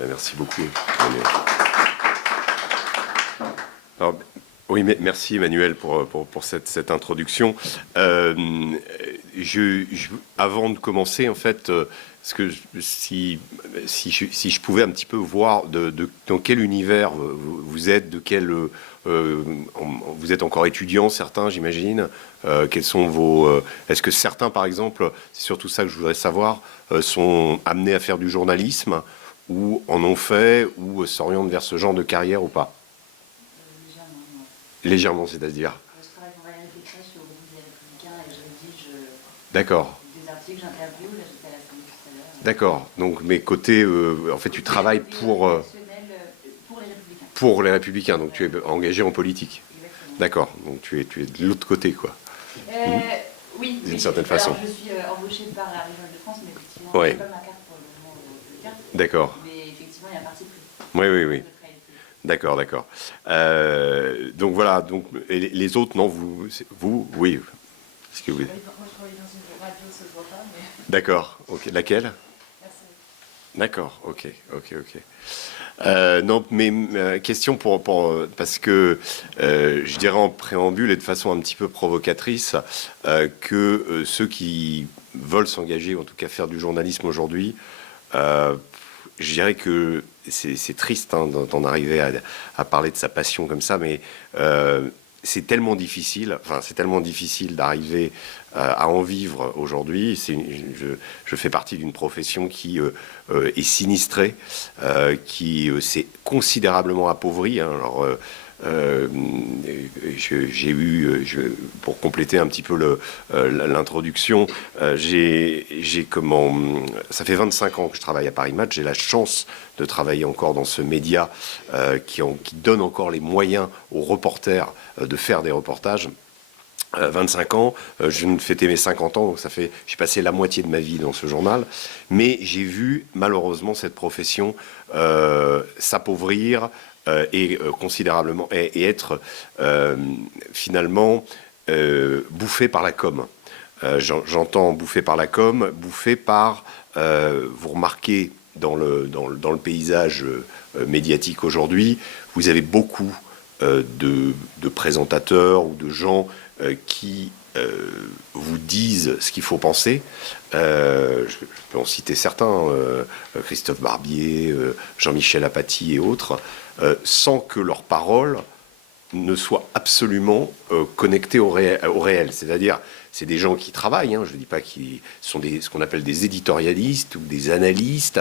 Ben, merci beaucoup. Alors, oui, merci Emmanuel pour cette introduction. Avant de commencer, en fait, si je pouvais un petit peu voir dans quel univers vous êtes, vous êtes encore étudiants, certains, j'imagine. Quels sont vos... Est-ce que certains, par exemple, c'est surtout ça que je voudrais savoir, sont amenés à faire du journalisme, ou en ont fait, ou s'orientent vers ce genre de carrière ou pas? Légèrement, c'est-à-dire. Je travaille pour Valérie Pécresse sur le groupe des Républicains et je rédige D'accord. des articles, j'interview, là j'étais à l'Assemblée tout à l'heure. D'accord. Donc, mais côté, en fait, tu travailles pour les Républicains. pour les Républicains. Donc, tu es engagé en politique. Exactement. D'accord. Donc, tu es de l'autre côté, quoi. Oui. D'une certaine façon. Alors, je suis embauchée par la région de France, mais effectivement, Ouais. je n'ai pas ma carte pour le moment de carte. D'accord. Mais effectivement, il y a un parti pris. Oui. D'accord. Donc voilà. Donc et les autres, non, oui. Est-ce que vous... Moi, je travaille dans une radio, ça se voit pas, mais... D'accord. Ok. Laquelle? Merci. D'accord. Ok. Non, mais question parce que je dirais en préambule et de façon un petit peu provocatrice que ceux qui veulent s'engager, en tout cas faire du journalisme aujourd'hui, je dirais que c'est triste d'en arriver à parler de sa passion comme ça, mais c'est tellement difficile d'arriver à en vivre aujourd'hui. Je fais partie d'une profession qui est sinistrée, qui s'est considérablement appauvrie. Hein. Alors, pour compléter un petit peu l'introduction, ça fait 25 ans que je travaille à Paris Match. J'ai la chance de travailler encore dans ce média qui donne encore les moyens aux reporters de faire des reportages. 25 ans, je viens de fêter mes 50 ans, donc j'ai passé la moitié de ma vie dans ce journal, mais j'ai vu malheureusement cette profession s'appauvrir considérablement et être finalement bouffée par la com. J'entends bouffée par la com, bouffée par, vous remarquez dans le paysage médiatique aujourd'hui, vous avez beaucoup de présentateurs ou de gens qui vous disent ce qu'il faut penser. Je peux en citer certains, Christophe Barbier, Jean-Michel Apathy et autres, sans que leurs paroles ne soient absolument connectées au réel. C'est-à-dire, c'est des gens qui travaillent, hein, je ne dis pas qu'ils sont ce qu'on appelle des éditorialistes ou des analystes.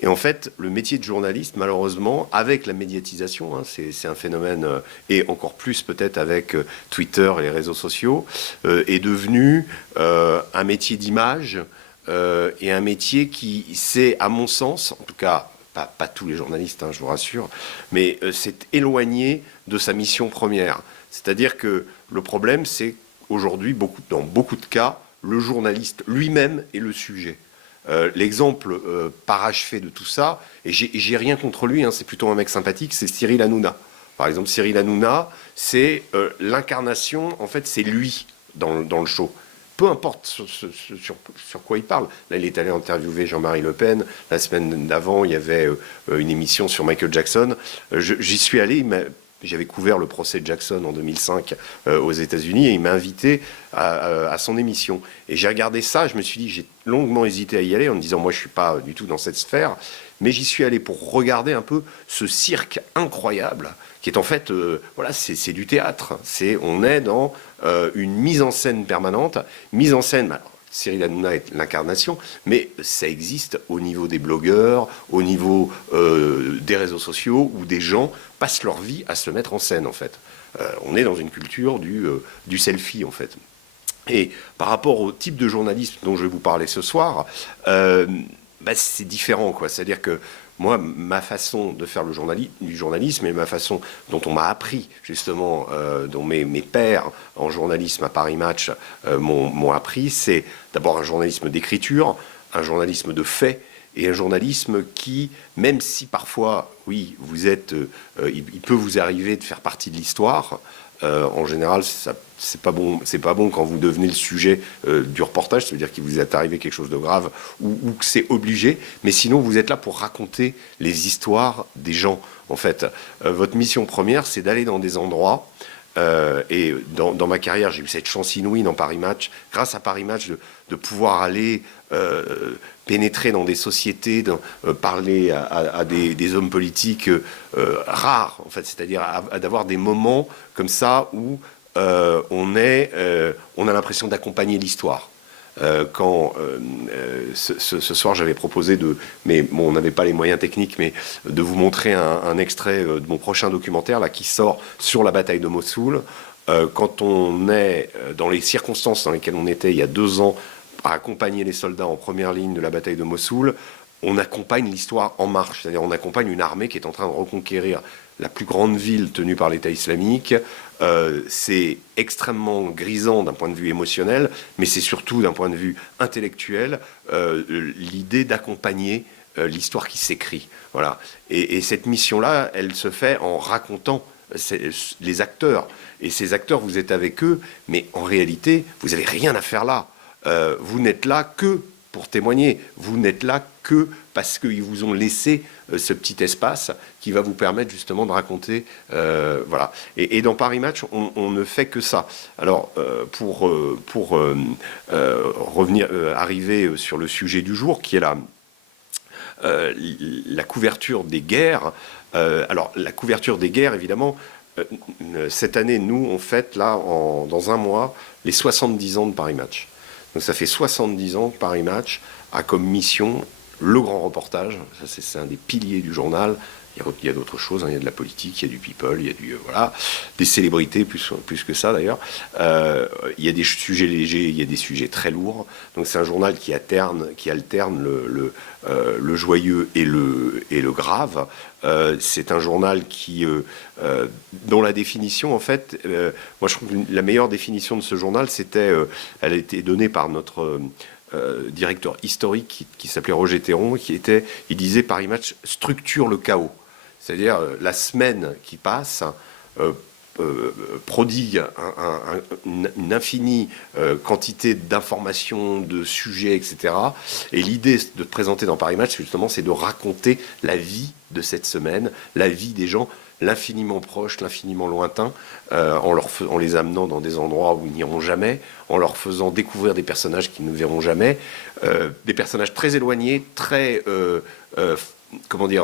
Et en fait, le métier de journaliste, malheureusement, avec la médiatisation, hein, c'est un phénomène, et encore plus peut-être avec Twitter et les réseaux sociaux, est devenu un métier d'image et un métier qui, c'est, à mon sens, en tout cas, pas tous les journalistes, hein, je vous rassure, mais s'est éloigné de sa mission première. C'est-à-dire que le problème, c'est aujourd'hui, dans beaucoup de cas, le journaliste lui-même est le sujet. L'exemple parachevé de tout ça, et j'ai rien contre lui, hein, c'est plutôt un mec sympathique, c'est Cyril Hanouna. Par exemple, Cyril Hanouna, c'est l'incarnation, en fait, c'est lui dans le show. Peu importe sur quoi il parle. Là, il est allé interviewer Jean-Marie Le Pen. La semaine d'avant, il y avait une émission sur Michael Jackson. J'y suis allé, j'avais couvert le procès de Jackson en 2005 aux États-Unis et il m'a invité à son émission. Et j'ai regardé ça, je me suis dit, j'ai longuement hésité à y aller en me disant, moi, je ne suis pas du tout dans cette sphère. Mais j'y suis allé pour regarder un peu ce cirque incroyable qui est en fait, voilà, c'est du théâtre. On est dans une mise en scène permanente. Mise en scène, alors, Cyril Hanouna est l'incarnation, mais ça existe au niveau des blogueurs, au niveau des réseaux sociaux, où des gens passent leur vie à se mettre en scène, en fait. On est dans une culture du selfie, en fait. Et par rapport au type de journalisme dont je vais vous parler ce soir, c'est différent, quoi. C'est-à-dire que moi, ma façon de faire du journalisme et ma façon dont on m'a appris, justement, dont mes pairs en journalisme à Paris Match m'ont appris, c'est d'abord un journalisme d'écriture, un journalisme de faits et un journalisme qui, même si parfois, oui, il peut vous arriver de faire partie de l'histoire, en général, c'est pas bon. C'est pas bon quand vous devenez le sujet du reportage, ça veut dire qu'il vous est arrivé quelque chose de grave ou que c'est obligé. Mais sinon, vous êtes là pour raconter les histoires des gens. En fait, votre mission première, c'est d'aller dans des endroits. Et dans ma carrière, j'ai eu cette chance inouïe dans Paris Match, grâce à Paris Match, de pouvoir aller pénétrer dans des sociétés, parler à des hommes politiques rares, en fait, c'est-à-dire d'avoir des moments comme ça où on a l'impression d'accompagner l'histoire. Ce soir j'avais proposé mais bon, on n'avait pas les moyens techniques, mais de vous montrer un extrait de mon prochain documentaire là qui sort sur la bataille de Mossoul. Quand on est dans les circonstances dans lesquelles on était il y a 2 ans à accompagner les soldats en première ligne de la bataille de Mossoul, on accompagne l'histoire en marche, c'est-à-dire on accompagne une armée qui est en train de reconquérir la plus grande ville tenue par l'État islamique. C'est extrêmement grisant d'un point de vue émotionnel, mais c'est surtout d'un point de vue intellectuel l'idée d'accompagner l'histoire qui s'écrit. Voilà. Et cette mission-là, elle se fait en racontant les acteurs. Et ces acteurs, vous êtes avec eux, mais en réalité, vous n'avez rien à faire là. Vous n'êtes là que pour témoigner. Vous n'êtes là que parce qu'ils vous ont laissé ce petit espace qui va vous permettre justement de raconter. Voilà. Et dans Paris Match, on ne fait que ça. Alors, pour revenir, arriver sur le sujet du jour, qui est la couverture des guerres. Alors, la couverture des guerres, évidemment, cette année, nous, on fête, là, dans un mois, les 70 ans de Paris Match. Donc ça fait 70 ans que Paris Match a comme mission le grand reportage. Ça, c'est un des piliers du journal. Il y a d'autres choses, hein. Il y a de la politique, il y a du people, il y a voilà, des célébrités, plus que ça d'ailleurs. Il y a des sujets légers, il y a des sujets très lourds. Donc c'est un journal qui alterne le joyeux et le grave. C'est un journal dont la définition, en fait, moi je trouve que la meilleure définition de ce journal, elle a été donnée par notre directeur historique qui s'appelait Roger Théron, il disait Paris Match structure le chaos. C'est-à-dire la semaine qui passe prodigue une infinie quantité d'informations, de sujets, etc. Et l'idée de présenter dans Paris Match, justement, c'est de raconter la vie de cette semaine, la vie des gens, l'infiniment proches, l'infiniment lointains, en les amenant dans des endroits où ils n'iront jamais, en leur faisant découvrir des personnages qu'ils ne verront jamais, des personnages très éloignés, très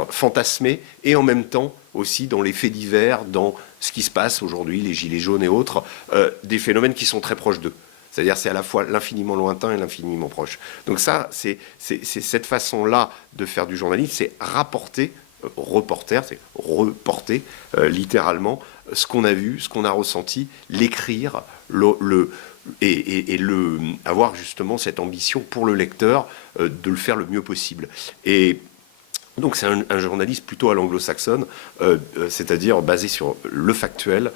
fantasmés, et en même temps aussi dans les faits divers, dans ce qui se passe aujourd'hui, les gilets jaunes et autres, des phénomènes qui sont très proches d'eux. C'est-à-dire c'est à la fois l'infiniment lointain et l'infiniment proche. Donc ça, c'est cette façon-là de faire du journalisme, c'est rapporter, c'est reporter littéralement ce qu'on a vu, ce qu'on a ressenti, l'écrire, avoir justement cette ambition pour le lecteur de le faire le mieux possible. Et donc c'est un journaliste plutôt à l'anglo-saxonne, c'est-à-dire basé sur le factuel,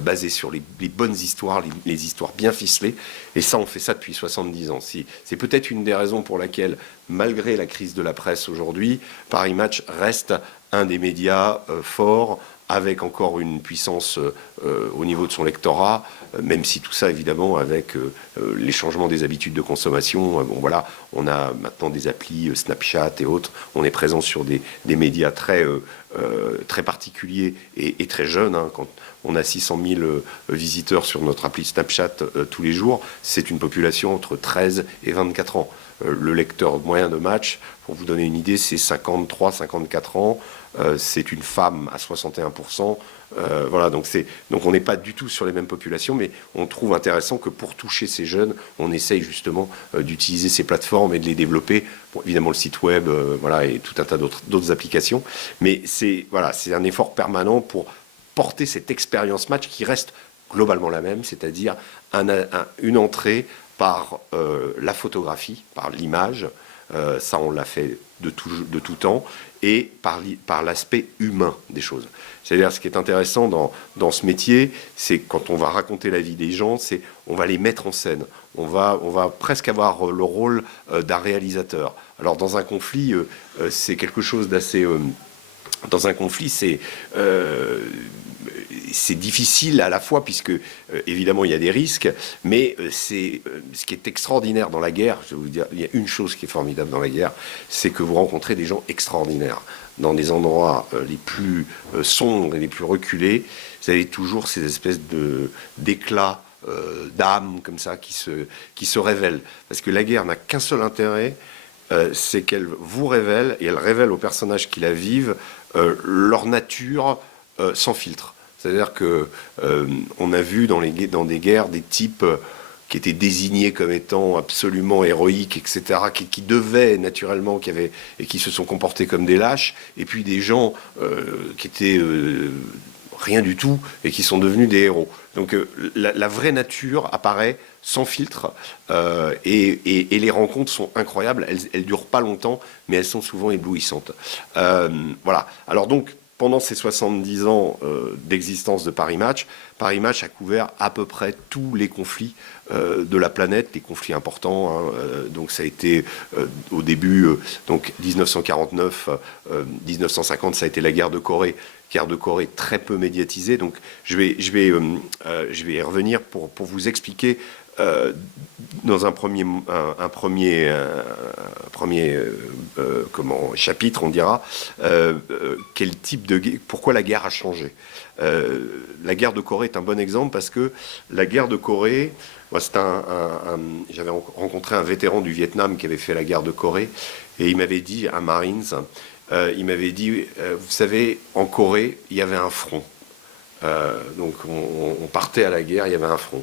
basé sur les bonnes histoires, les histoires bien ficelées. Et ça, on fait ça depuis 70 ans. C'est peut-être une des raisons pour laquelle, malgré la crise de la presse aujourd'hui, Paris Match reste un des médias forts, avec encore une puissance au niveau de son lectorat, même si tout ça, évidemment, avec les changements des habitudes de consommation, bon voilà, on a maintenant des applis Snapchat et autres, on est présent sur des médias très particuliers et très jeunes, hein. Quand on a 600 000 visiteurs sur notre appli Snapchat tous les jours, c'est une population entre 13 et 24 ans. Le lecteur moyen de Match, pour vous donner une idée, c'est 53-54 ans. C'est une femme à 61%. Voilà, donc on n'est pas du tout sur les mêmes populations, mais on trouve intéressant que pour toucher ces jeunes, on essaye justement d'utiliser ces plateformes et de les développer. Bon, évidemment, le site web, voilà, et tout un tas d'autres applications. Mais c'est un effort permanent pour porter cette expérience Match qui reste globalement la même, c'est-à-dire une entrée par la photographie, par l'image, ça on l'a fait de tout temps, et par l'aspect humain des choses. C'est-à-dire ce qui est intéressant dans ce métier, c'est quand on va raconter la vie des gens, c'est on va les mettre en scène, on va presque avoir le rôle d'un réalisateur. Alors dans un conflit, c'est quelque chose d'assez dans un conflit, c'est difficile à la fois, puisque évidemment il y a des risques, mais ce qui est extraordinaire dans la guerre, je vais vous dire, il y a une chose qui est formidable dans la guerre, c'est que vous rencontrez des gens extraordinaires. Dans des endroits les plus sombres et les plus reculés, vous avez toujours ces espèces d'éclats d'âme comme ça qui se révèlent. Parce que la guerre n'a qu'un seul intérêt, c'est qu'elle vous révèle, et elle révèle aux personnages qui la vivent, leur nature sans filtre. C'est-à-dire que on a vu dans des guerres des types qui étaient désignés comme étant absolument héroïques, etc., qui devaient naturellement, et qui se sont comportés comme des lâches, et puis des gens qui étaient rien du tout et qui sont devenus des héros. Donc la vraie nature apparaît sans filtre et les rencontres sont incroyables. Elles durent pas longtemps, mais elles sont souvent éblouissantes. Voilà. Alors donc, pendant ces 70 ans d'existence de Paris Match a couvert à peu près tous les conflits de la planète, les conflits importants. Donc ça a été au début, donc 1949, 1950, ça a été la guerre de Corée. Guerre de Corée très peu médiatisée. Donc je vais y revenir pour vous expliquer dans un premier chapitre, on dira, quel type de guerre, pourquoi la guerre a changé. La guerre de Corée est un bon exemple parce que la guerre de Corée, moi, j'avais rencontré un vétéran du Vietnam qui avait fait la guerre de Corée et il m'avait dit, un Marines, il m'avait dit, vous savez, en Corée, il y avait un front. Donc on partait à la guerre, il y avait un front.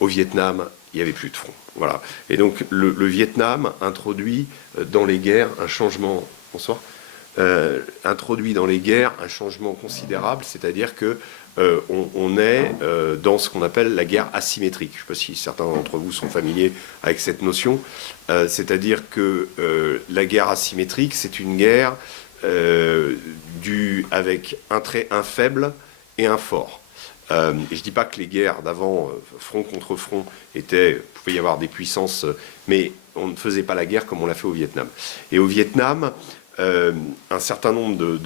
Au Vietnam, il n'y avait plus de front. Voilà. Et donc le Vietnam introduit dans les guerres un changement. Bonsoir. Introduit dans les guerres un changement considérable, c'est-à-dire que on est dans ce qu'on appelle la guerre asymétrique. Je ne sais pas si certains d'entre vous sont familiers avec cette notion. C'est-à-dire que la guerre asymétrique, c'est une guerre avec un faible et un fort. Et je ne dis pas que les guerres d'avant, front contre front, pouvait y avoir des puissances, mais on ne faisait pas la guerre comme on l'a fait au Vietnam. Et au Vietnam, un certain nombre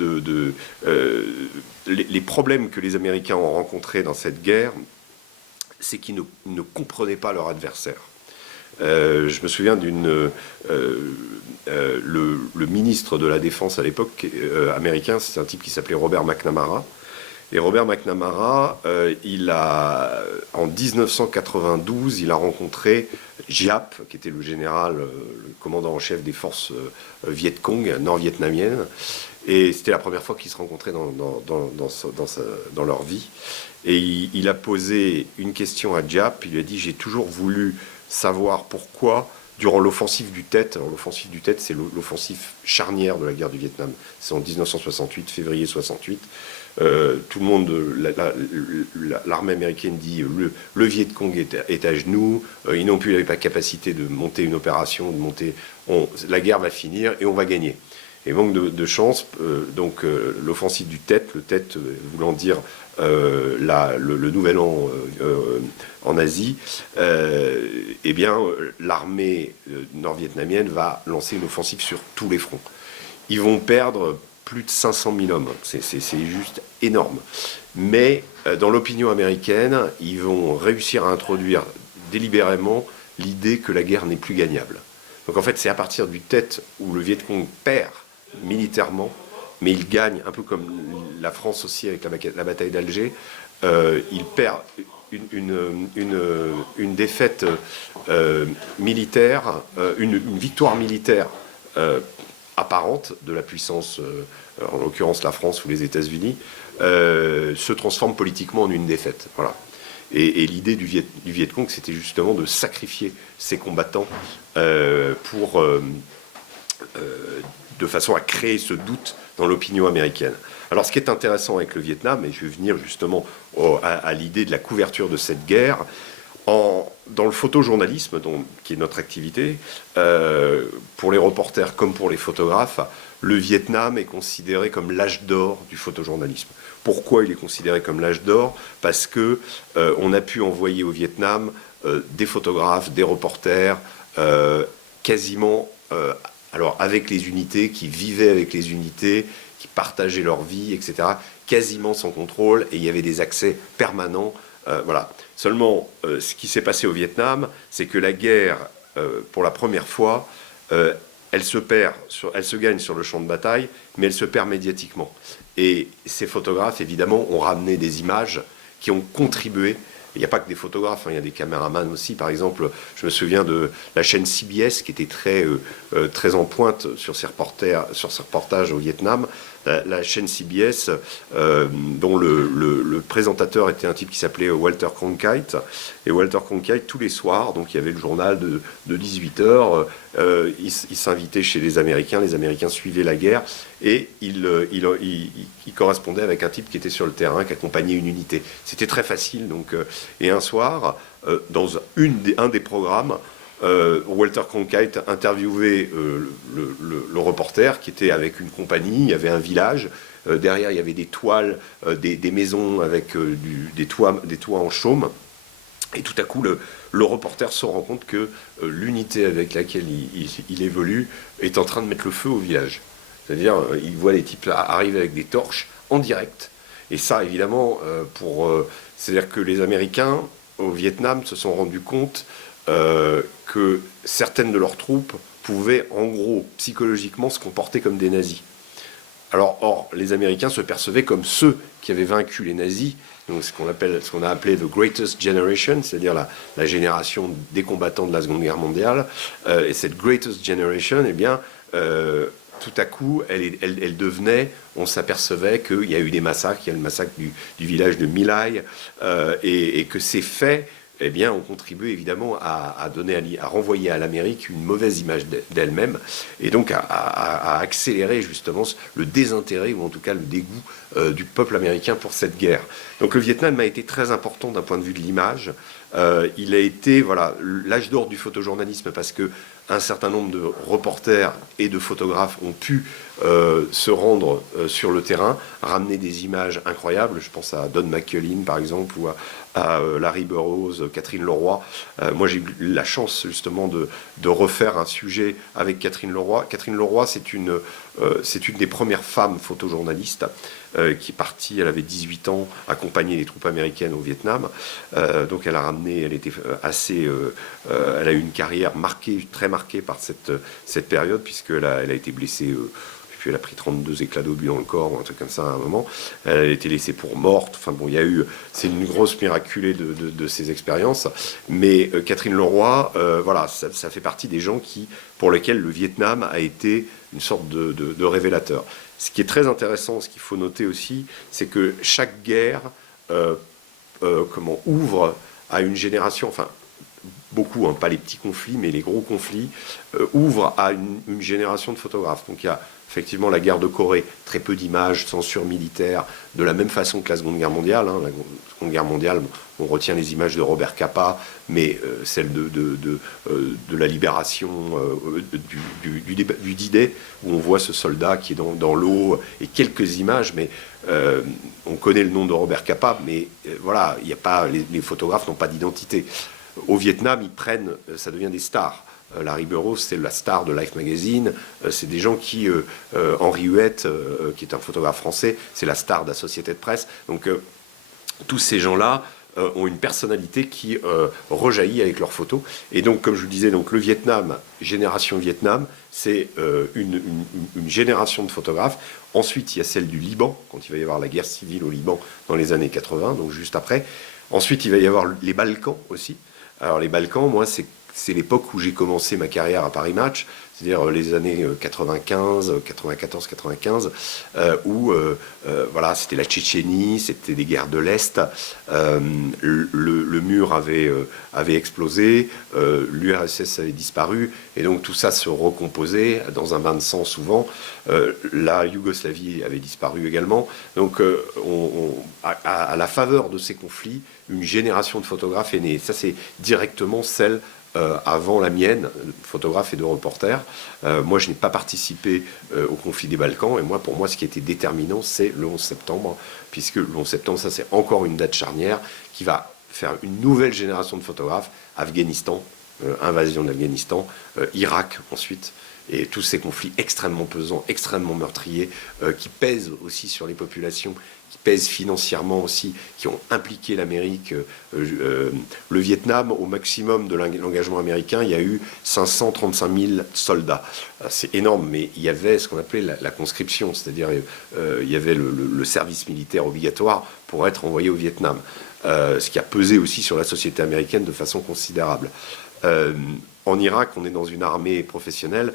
les problèmes que les Américains ont rencontrés dans cette guerre, c'est qu'ils ne comprenaient pas leur adversaire. Je me souviens le ministre de la Défense à l'époque américain, c'est un type qui s'appelait Robert McNamara. Et Robert McNamara, en 1992, il a rencontré Giap, qui était le général, le commandant en chef des forces Viet Cong nord-vietnamiennes. Et c'était la première fois qu'ils se rencontraient dans leur vie. Et il a posé une question à Giap. Il lui a dit, j'ai toujours voulu savoir pourquoi, durant l'offensive du Tet, alors l'offensive du Tet, c'est l'offensive charnière de la guerre du Vietnam. C'est en 1968, février 68. Tout le monde, l'armée américaine dit le Viet Cong est à genoux, ils n'ont plus la capacité de monter une opération, la guerre va finir et on va gagner. Et manque de chance, donc l'offensive du Tet, le Tet voulant dire le nouvel an en Asie, eh bien l'armée nord-vietnamienne va lancer une offensive sur tous les fronts. Ils vont perdre plus de 500 000 hommes. C'est juste énorme. Mais dans l'opinion américaine, ils vont réussir à introduire délibérément l'idée que la guerre n'est plus gagnable. Donc en fait, c'est à partir du Tet où le Viet Cong perd militairement, mais il gagne, un peu comme la France aussi avec la bataille d'Alger, il perd une défaite militaire, une victoire militaire apparente de la puissance, en l'occurrence la France ou les États-Unis, se transforme politiquement en une défaite. Voilà. Et l'idée du Viet Cong, c'était justement de sacrifier ses combattants de façon à créer ce doute dans l'opinion américaine. Alors ce qui est intéressant avec le Vietnam, et je vais venir justement à l'idée de la couverture de cette guerre, dans le photojournalisme, qui est notre activité, pour les reporters comme pour les photographes, le Vietnam est considéré comme l'âge d'or du photojournalisme. Pourquoi il est considéré comme l'âge d'or ? Parce que on a pu envoyer au Vietnam des photographes, des reporters, quasiment, alors avec les unités, qui vivaient avec les unités, qui partageaient leur vie, etc., quasiment sans contrôle, et il y avait des accès permanents. Voilà. Seulement, ce qui s'est passé au Vietnam, c'est que la guerre, pour la première fois, elle se gagne sur le champ de bataille, mais elle se perd médiatiquement. Et ces photographes, évidemment, ont ramené des images qui ont contribué. Il n'y a pas que des photographes, hein, il y a des caméramans aussi. Par exemple, je me souviens de la chaîne CBS qui était très en pointe sur ses reportages au Vietnam. La chaîne CBS, dont le présentateur était un type qui s'appelait Walter Cronkite. Et Walter Cronkite, tous les soirs, donc il y avait le journal de 18h, il s'invitait chez les Américains suivaient la guerre, et il correspondait avec un type qui était sur le terrain, qui accompagnait une unité. C'était très facile. Donc, et un soir, dans un des programmes, Walter Cronkite interviewait le reporter qui était avec une compagnie, il y avait un village, derrière il y avait des toiles, des maisons avec des toits en chaume, et tout à coup le reporter se rend compte que l'unité avec laquelle il évolue est en train de mettre le feu au village. C'est-à-dire, il voit les types arriver avec des torches en direct, et ça évidemment, c'est-à-dire que les Américains au Vietnam se sont rendus compte que certaines de leurs troupes pouvaient, en gros, psychologiquement, se comporter comme des nazis. Alors, or, les Américains se percevaient comme ceux qui avaient vaincu les nazis, donc ce qu'on a appelé the Greatest Generation, c'est-à-dire la génération des combattants de la Seconde Guerre mondiale. Et cette Greatest Generation, eh bien, tout à coup, elle devenait, on s'apercevait qu'il y a eu des massacres, il y a le massacre du village de My Lai, et que ces faits, eh bien, ont contribué évidemment à renvoyer à l'Amérique une mauvaise image d'elle-même, et donc à accélérer justement le désintérêt, ou en tout cas le dégoût du peuple américain pour cette guerre. Donc le Vietnam a été très important d'un point de vue de l'image. Il a été, voilà, l'âge d'or du photojournalisme, parce que un certain nombre de reporters et de photographes ont pu se rendre sur le terrain, ramener des images incroyables. Je pense à Don McCullin, par exemple, ou à Larry Burroughs, Catherine Leroy. Moi, j'ai eu la chance, justement, de refaire un sujet avec Catherine Leroy. Catherine Leroy, c'est une des premières femmes photojournalistes qui est partie, elle avait 18 ans, accompagner les troupes américaines au Vietnam. Donc elle a ramené, elle était elle a eu une carrière très marquée par cette période, puisqu'elle a été blessée. Puis elle a pris 32 éclats d'obus dans le corps, ou un truc comme ça à un moment. Elle a été laissée pour morte. Enfin bon, c'est une grosse miraculée de ces expériences. Mais Catherine Leroy, voilà, ça fait partie des gens pour lesquels le Vietnam a été une sorte de révélateur. Ce qui est très intéressant, ce qu'il faut noter aussi, c'est que chaque guerre ouvre à une génération, enfin beaucoup, hein, pas les petits conflits, mais les gros conflits, ouvrent à une génération de photographes. Donc il y a effectivement la guerre de Corée, très peu d'images, censure militaire, de la même façon que la Seconde Guerre mondiale. Hein. La Seconde Guerre mondiale, on retient les images de Robert Capa, mais celle de la libération du D-Day, où on voit ce soldat qui est dans l'eau, et quelques images, mais on connaît le nom de Robert Capa, mais voilà, il y a pas, les photographes n'ont pas d'identité. Au Vietnam, ça devient des stars. Larry Burroughs, c'est la star de Life Magazine. C'est des gens qui, Henri Huette, qui est un photographe français, c'est la star de la Société de Presse. Donc tous ces gens-là ont une personnalité qui rejaillit avec leurs photos. Et donc, comme je vous le disais, donc, le Vietnam, génération Vietnam, c'est une génération de photographes. Ensuite, il y a celle du Liban, quand il va y avoir la guerre civile au Liban dans les années 80, donc juste après. Ensuite, il va y avoir les Balkans aussi. Alors les Balkans, moi, c'est l'époque où j'ai commencé ma carrière à Paris Match, c'est-à-dire les années 95, 94, 95, où voilà, c'était la Tchétchénie, c'était des guerres de l'Est, le mur avait explosé, l'URSS avait disparu, et donc tout ça se recomposait dans un bain de sang souvent. La Yougoslavie avait disparu également. Donc à la faveur de ces conflits, une génération de photographes est née. Ça, c'est directement celle avant la mienne, photographe et de reporter. Moi, je n'ai pas participé au conflit des Balkans, et pour moi, ce qui était déterminant, c'est le 11 septembre, puisque le 11 septembre, ça, c'est encore une date charnière qui va faire une nouvelle génération de photographes. Afghanistan, invasion de l'Afghanistan, Irak ensuite. et tous ces conflits extrêmement pesants, extrêmement meurtriers, qui pèsent aussi sur les populations, qui pèsent financièrement aussi, qui ont impliqué l'Amérique. Le Vietnam, au maximum de l'engagement américain, il y a eu 535 000 soldats. C'est énorme, mais il y avait ce qu'on appelait la conscription, c'est-à-dire il y avait le service militaire obligatoire pour être envoyé au Vietnam, ce qui a pesé aussi sur la société américaine de façon considérable. En Irak, on est dans une armée professionnelle.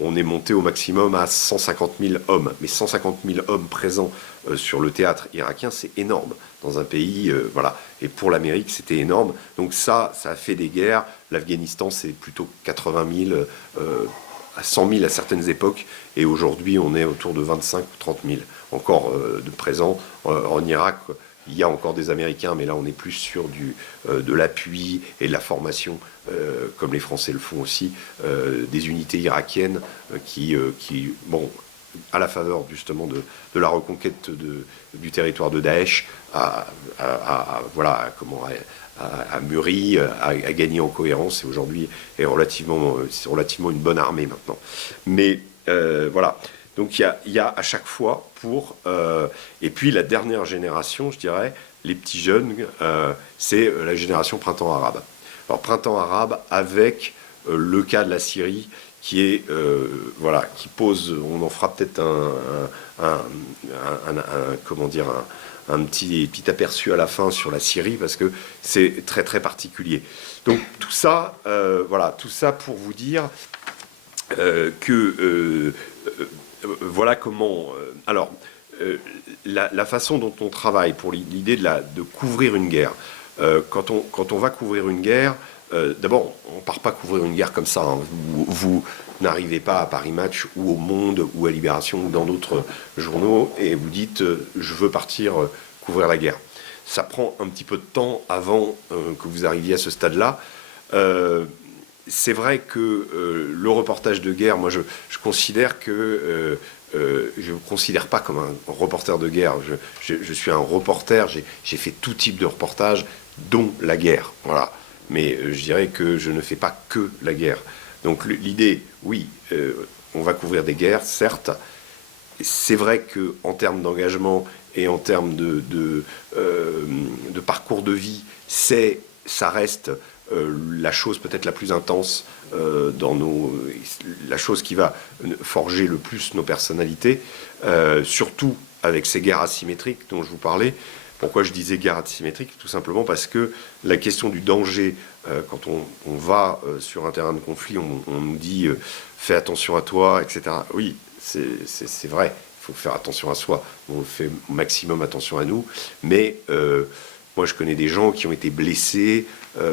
On est monté au maximum à 150 000 hommes. Mais 150 000 hommes présents sur le théâtre irakien, c'est énorme dans un pays. Voilà. Et pour l'Amérique, c'était énorme. Donc ça a fait des guerres. L'Afghanistan, c'est plutôt 80 000 à 100 000 à certaines époques. Et aujourd'hui, on est autour de 25 ou 30 000 encore de présents en Irak. Il y a encore des Américains, mais là, on est plus sur de l'appui et de la formation, comme les Français le font aussi, des unités irakiennes qui, à la faveur justement de la reconquête du territoire de Daesh, a mûri, a gagné en cohérence et aujourd'hui c'est relativement une bonne armée maintenant. Mais voilà. Donc il y a à chaque fois et puis la dernière génération, je dirais, les petits jeunes, c'est la génération printemps arabe. Alors printemps arabe avec le cas de la Syrie qui est qui pose, on en fera peut-être un petit aperçu à la fin sur la Syrie parce que c'est très très particulier. Donc tout ça pour vous dire que voilà comment. La façon dont on travaille pour l'idée de couvrir une guerre. Quand on va couvrir une guerre, d'abord, on ne part pas couvrir une guerre comme ça. Hein. Vous n'arrivez pas à Paris Match ou au Monde ou à Libération ou dans d'autres journaux et vous dites je veux partir couvrir la guerre. Ça prend un petit peu de temps avant que vous arriviez à ce stade-là. C'est vrai que le reportage de guerre, moi je considère que je ne me considère pas comme un reporter de guerre. Je suis un reporter, j'ai fait tout type de reportage, dont la guerre. Voilà. Mais je dirais que je ne fais pas que la guerre. Donc l'idée, oui, on va couvrir des guerres, certes. C'est vrai qu'en termes d'engagement et en termes de parcours de vie, ça reste la chose peut-être la plus intense la chose qui va forger le plus nos personnalités, surtout avec ces guerres asymétriques dont je vous parlais. Pourquoi je disais guerre asymétrique? Tout simplement parce que la question du danger, quand on va sur un terrain de conflit, on nous dit fais attention à toi, etc. Oui, c'est vrai, il faut faire attention à soi. On fait au maximum attention à nous, mais moi, je connais des gens qui ont été blessés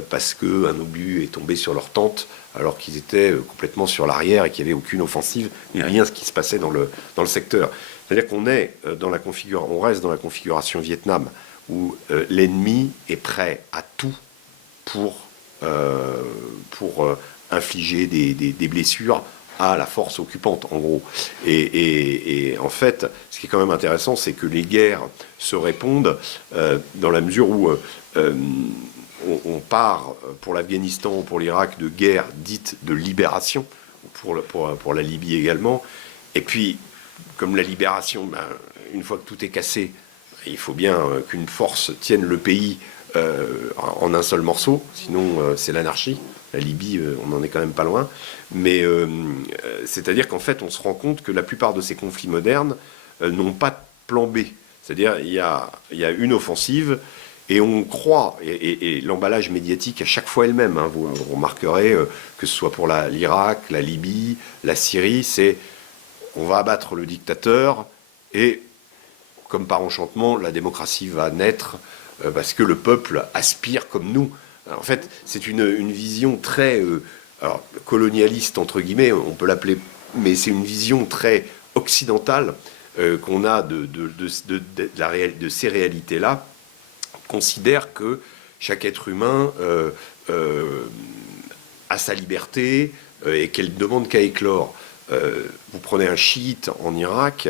parce qu'un obus est tombé sur leur tente alors qu'ils étaient complètement sur l'arrière et qu'il n'y avait aucune offensive, ni rien ce qui se passait dans le secteur. C'est-à-dire qu'on on reste dans la configuration Vietnam où l'ennemi est prêt à tout pour infliger des blessures à la force occupante, en gros. Et en fait, ce qui est quand même intéressant, c'est que les guerres se répondent dans la mesure où on part pour l'Afghanistan ou pour l'Irak de guerres dites de libération, pour la Libye également. Et puis, comme la libération, une fois que tout est cassé, il faut bien qu'une force tienne le pays en un seul morceau, sinon c'est l'anarchie. La Libye, on n'en est quand même pas loin. Mais c'est-à-dire qu'en fait, on se rend compte que la plupart de ces conflits modernes n'ont pas de plan B. C'est-à-dire il y a une offensive et on croit, et l'emballage médiatique à chaque fois est le même. Hein, vous remarquerez que ce soit pour l'Irak, la Libye, la Syrie, c'est on va abattre le dictateur et, comme par enchantement, la démocratie va naître parce que le peuple aspire comme nous. En fait, c'est une vision très colonialiste, entre guillemets, on peut l'appeler, mais c'est une vision très occidentale qu'on a de ces réalités-là, considère que chaque être humain a sa liberté et qu'elle ne demande qu'à éclore. Vous prenez un chiite en Irak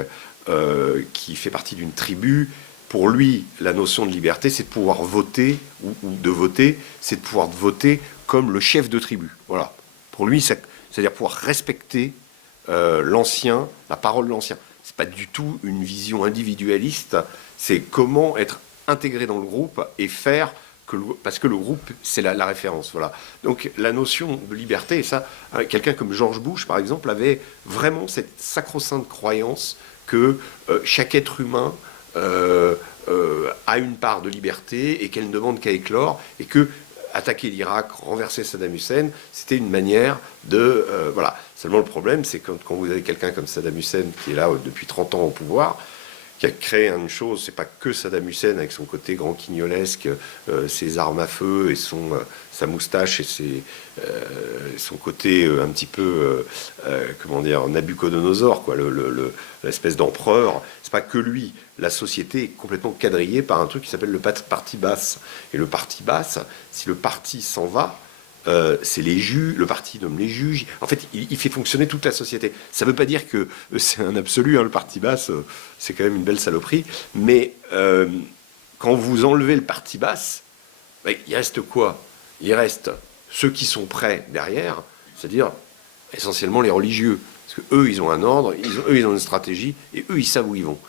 qui fait partie d'une tribu. Pour lui, la notion de liberté, c'est de pouvoir voter, ou de voter, c'est de pouvoir voter comme le chef de tribu. Voilà. Pour lui, c'est-à-dire pouvoir respecter l'ancien, la parole de l'ancien. C'est pas du tout une vision individualiste, c'est comment être intégré dans le groupe et faire parce que le groupe, c'est la référence. Voilà. Donc la notion de liberté, et ça, quelqu'un comme George Bush, par exemple, avait vraiment cette sacro-sainte croyance que chaque être humain a une part de liberté et qu'elle ne demande qu'à éclore, et que attaquer l'Irak, renverser Saddam Hussein, c'était une manière de... voilà. Seulement le problème, c'est quand vous avez quelqu'un comme Saddam Hussein qui est là depuis 30 ans au pouvoir, qui a créé une chose, c'est pas que Saddam Hussein avec son côté grand quignolesque, ses armes à feu et sa moustache et son côté un petit peu, comment dire, Nabucodonosor, quoi, l'espèce d'empereur. C'est pas que lui. La société est complètement quadrillée par un truc qui s'appelle le parti basse. Et le parti basse, si le parti s'en va, c'est les juges, le parti nomme les juges. En fait, il fait fonctionner toute la société. Ça ne veut pas dire que c'est un absolu, hein, le parti basse, c'est quand même une belle saloperie. Mais quand vous enlevez le parti basse, ben, il reste quoi? Il reste ceux qui sont prêts derrière, c'est-à-dire essentiellement les religieux. Parce qu'eux, ils ont un ordre, ils ont une stratégie, et eux, ils savent où ils vont.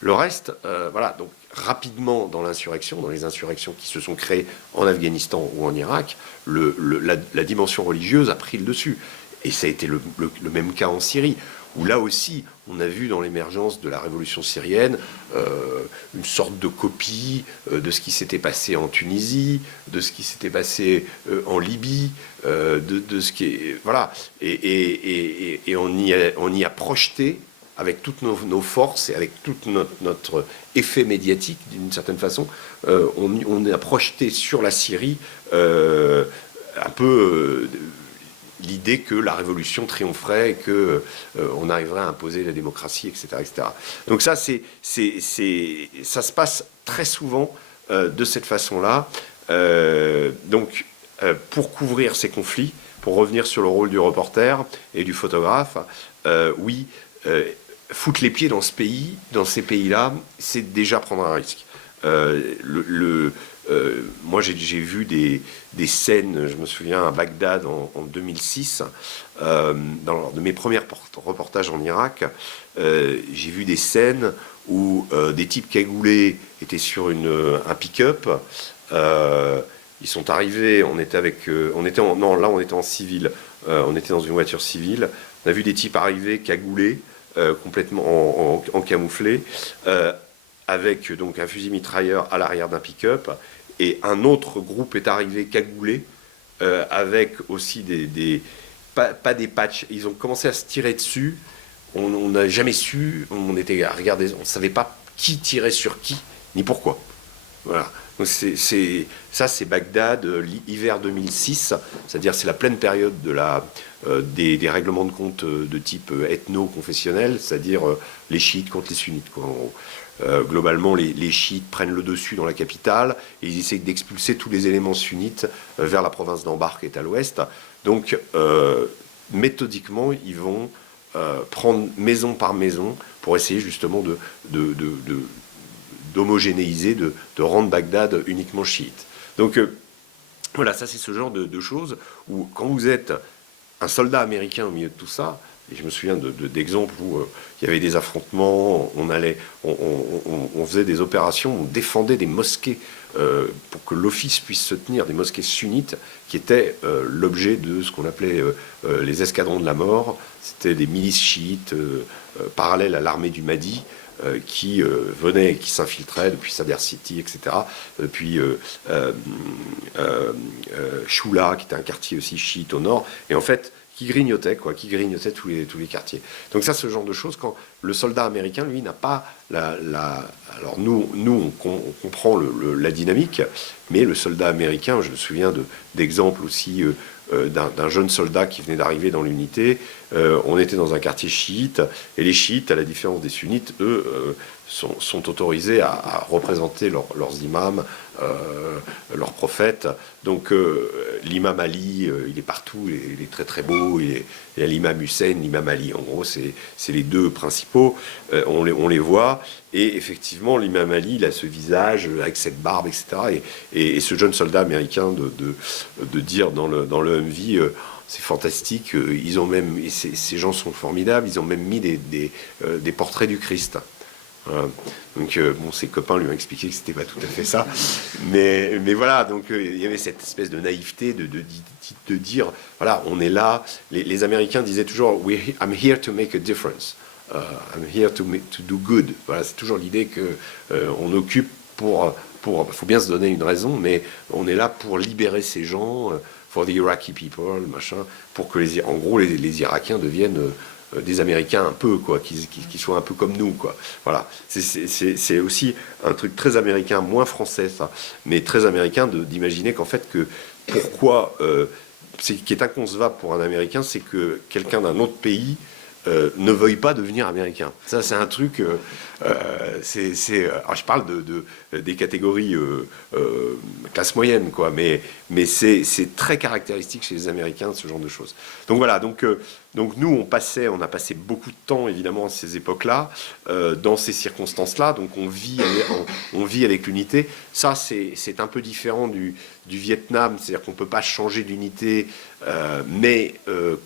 Le reste, voilà, donc rapidement dans l'insurrection, dans les insurrections qui se sont créées en Afghanistan ou en Irak, la dimension religieuse a pris le dessus. Et ça a été le même cas en Syrie, où là aussi, on a vu dans l'émergence de la révolution syrienne une sorte de copie de ce qui s'était passé en Tunisie, de ce qui s'était passé en Libye, de ce qui est... Voilà. Et on y a projeté avec toutes nos forces et avec tout notre effet médiatique, d'une certaine façon, on a projeté sur la Syrie un peu l'idée que la révolution triompherait, que on arriverait à imposer la démocratie, etc., etc. Donc ça, ça se passe très souvent de cette façon-là. Donc, pour couvrir ces conflits, pour revenir sur le rôle du reporter et du photographe, oui, foutre les pieds dans ces pays-là, c'est déjà prendre un risque. Moi, j'ai vu des scènes, je me souviens, à Bagdad en 2006, dans de mes premiers reportages en Irak, j'ai vu des scènes où des types cagoulés étaient sur un pick-up. Ils sont arrivés, on était en civil, on était dans une voiture civile. On a vu des types arriver cagoulés, complètement en camouflé, avec donc un fusil mitrailleur à l'arrière d'un pick-up, et un autre groupe est arrivé cagoulé, avec aussi pas des patchs. Ils ont commencé à se tirer dessus. On n'a jamais su, on était à regarder, on ne savait pas qui tirait sur qui, ni pourquoi. Voilà. Donc c'est Bagdad, hiver 2006, c'est-à-dire c'est la pleine période des règlements de compte de type ethno-confessionnel, c'est-à-dire les chiites contre les sunnites, quoi. Globalement, les chiites prennent le dessus dans la capitale et ils essaient d'expulser tous les éléments sunnites vers la province d'Anbar qui est à l'ouest. Donc, méthodiquement, ils vont prendre maison par maison pour essayer justement d'homogénéiser, de rendre Bagdad uniquement chiite. Donc, voilà, ça c'est ce genre de choses où quand vous êtes un soldat américain au milieu de tout ça, et je me souviens d'exemples où il y avait des affrontements, on faisait des opérations, on défendait des mosquées pour que l'office puisse se tenir, des mosquées sunnites qui étaient l'objet de ce qu'on appelait les escadrons de la mort. C'était des milices chiites parallèles à l'armée du Mahdi, qui venaient, qui s'infiltraient depuis Sadr City, etc. Depuis Choula, qui était un quartier aussi chiite au nord. Et en fait, qui grignotait tous les quartiers. Donc ça, ce genre de choses, quand le soldat américain, lui, n'a pas alors nous on comprend la dynamique, mais le soldat américain, je me souviens d'exemples aussi d'un jeune soldat qui venait d'arriver dans l'unité. On était dans un quartier chiite, et les chiites, à la différence des sunnites, eux, sont autorisés à représenter leurs imams, leurs prophètes. Donc l'imam Ali, il est partout, il est très très beau. Il y a l'imam Hussein, l'imam Ali. En gros, c'est les deux principaux. On les voit. Et effectivement, l'imam Ali, il a ce visage avec cette barbe, etc. Et ce jeune soldat américain de dire dans le Humvee, c'est fantastique. Ils ont même, et ces gens sont formidables, ils ont même mis des portraits du Christ. Voilà. Donc, bon, ses copains lui ont expliqué que c'était pas tout à fait ça. Mais voilà, donc il y avait cette espèce de naïveté de dire, voilà, on est là. Les Américains disaient toujours, I'm here to make a difference. I'm here to do good. Voilà, c'est toujours l'idée que on occupe pour, faut bien se donner une raison, mais on est là pour libérer ces gens, for the Iraqi people, machin, pour que en gros les Irakiens deviennent des Américains un peu, quoi, qui soient un peu comme nous, quoi. Voilà, c'est aussi un truc très américain, moins français ça, mais très américain d'imaginer qu'en fait que pourquoi, ce qui est inconcevable pour un Américain, c'est que quelqu'un d'un autre pays ne veuille pas devenir américain. Ça, c'est un truc. Alors, je parle des catégories classe moyenne, quoi, mais c'est très caractéristique chez les Américains, ce genre de choses. Donc voilà, donc nous, on a passé beaucoup de temps, évidemment, à ces époques-là, dans ces circonstances-là, donc on vit avec l'unité. Ça, c'est un peu différent du Vietnam, c'est-à-dire qu'on ne peut pas changer d'unité, mais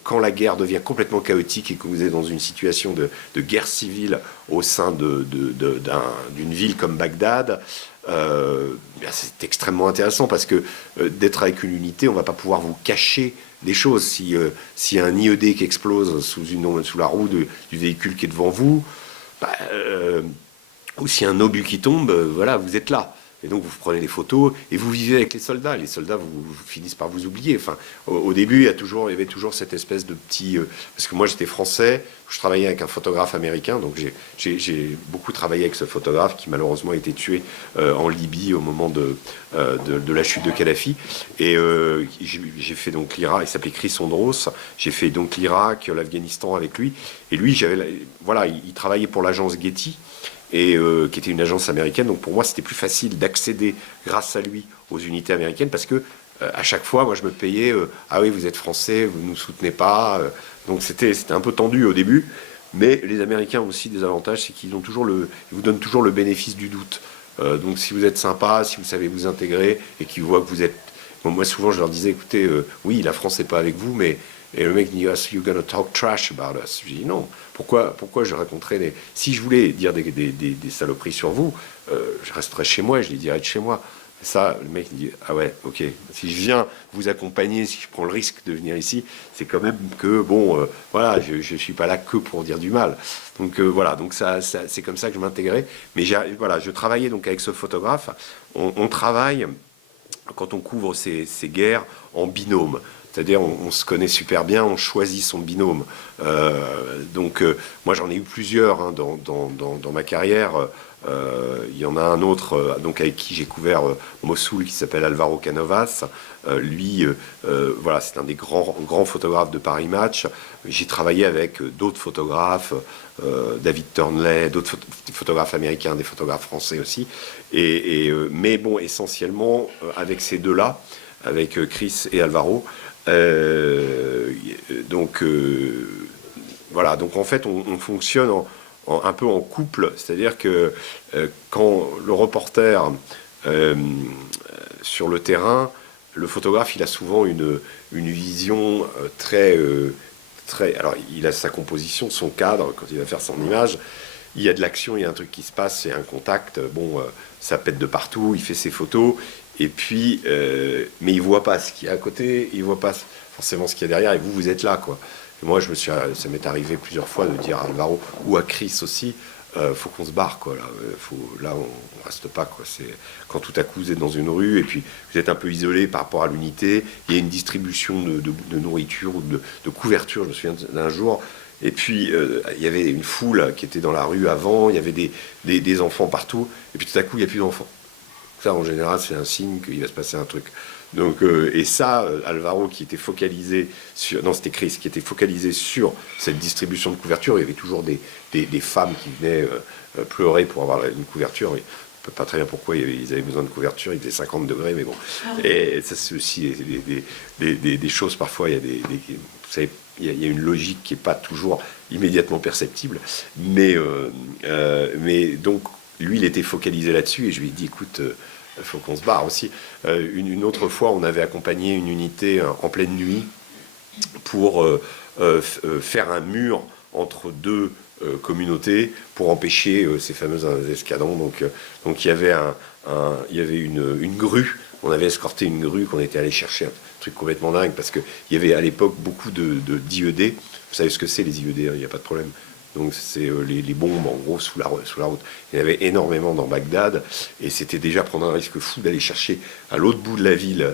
quand la guerre devient complètement chaotique et que vous êtes dans une situation de guerre civile au sein d'une ville comme Bagdad, c'est extrêmement intéressant parce que d'être avec une unité, on ne va pas pouvoir vous cacher des choses. S'il y a un IED qui explose sous la roue du véhicule qui est devant vous, ou s'il y a un obus qui tombe, voilà, vous êtes là. Et donc vous prenez des photos et vous vivez avec les soldats. Les soldats vous finissent par vous oublier. Enfin, au début, il y avait toujours cette espèce de petit... parce que moi j'étais français, je travaillais avec un photographe américain, donc j'ai beaucoup travaillé avec ce photographe qui malheureusement a été tué en Libye au moment de la chute de Kadhafi. Et j'ai fait donc l'Irak, il s'appelait Chris Ondros, j'ai fait donc l'Irak, l'Afghanistan avec lui. Et lui, voilà, il travaillait pour l'agence Getty, et qui était une agence américaine. Donc pour moi, c'était plus facile d'accéder grâce à lui aux unités américaines parce que à chaque fois, moi, je me payais ah oui, vous êtes français, vous ne nous soutenez pas. Donc c'était un peu tendu au début. Mais les Américains ont aussi des avantages, c'est qu'ils vous donnent toujours le bénéfice du doute. Donc si vous êtes sympa, si vous savez vous intégrer et qu'ils voient que vous êtes... Bon, moi, souvent, je leur disais, écoutez, oui, la France n'est pas avec vous, mais... Et le mec dit, oh, so you're gonna talk trash about us. Je dis, non, pourquoi je raconterais des... Si je voulais dire des saloperies sur vous, je resterais chez moi et je les dirais de chez moi. Et ça, le mec il dit, ah ouais, ok, si je viens vous accompagner, si je prends le risque de venir ici, c'est quand même que, bon, voilà, je suis pas là que pour dire du mal. Donc voilà, donc ça c'est comme ça que je m'intégrais. Mais voilà, je travaillais donc avec ce photographe. On travaille, quand on couvre ces guerres, en binôme. C'est-à-dire, on se connaît super bien, on choisit son binôme. Donc, moi, j'en ai eu plusieurs hein, dans ma carrière. Il y en a un autre donc avec qui j'ai couvert Mossoul qui s'appelle Alvaro Canovas. Lui, voilà, c'est un des grands photographes de Paris Match. J'ai travaillé avec d'autres photographes, David Turnley, d'autres photographes américains, des photographes français aussi. Mais bon, essentiellement, avec ces deux-là, avec Chris et Alvaro. Donc voilà, donc en fait on fonctionne un peu en couple, c'est-à-dire que quand le reporter sur le terrain, le photographe il a souvent une vision très alors il a sa composition, son cadre quand il va faire son image. Il y a de l'action, il y a un truc qui se passe, c'est un contact, bon, ça pète de partout, il fait ses photos, et puis, mais il voit pas ce qu'il y a à côté, il voit pas forcément ce qu'il y a derrière, et vous êtes là, quoi. Et moi, ça m'est arrivé plusieurs fois de dire à Alvaro, ou à Chris aussi, faut qu'on se barre, quoi, là, on reste pas, quoi. C'est quand tout à coup vous êtes dans une rue, et puis vous êtes un peu isolé par rapport à l'unité, il y a une distribution de nourriture, ou de couverture, je me souviens d'un jour. Et puis, il y avait une foule qui était dans la rue avant, il y avait des enfants partout, et puis tout à coup, il n'y a plus d'enfants. Ça, en général, c'est un signe qu'il va se passer un truc. Donc, et ça, Alvaro, qui était focalisé sur... Non, c'était Chris, qui était focalisé sur cette distribution de couverture. Il y avait toujours des femmes qui venaient pleurer pour avoir une couverture. Je ne sais pas très bien pourquoi ils avaient besoin de couverture. Il faisait 50 degrés, mais bon. Et ça, c'est aussi des choses, parfois, il y a vous savez, il y a une logique qui n'est pas toujours immédiatement perceptible. Mais donc, lui, il était focalisé là-dessus. Et je lui ai dit, écoute, il faut qu'on se barre aussi. Une autre fois, on avait accompagné une unité en pleine nuit. pour faire un mur entre deux communautés pour empêcher ces fameux escadrons. Donc il y avait, il y avait une grue. On avait escorté une grue qu'on était allé chercher, un truc complètement dingue, parce qu'il y avait à l'époque beaucoup d'IED. Vous savez ce que c'est les IED, il n'y a pas de problème. Donc c'est les bombes en gros sous la route. Il y en avait énormément dans Bagdad et c'était déjà prendre un risque fou d'aller chercher à l'autre bout de la ville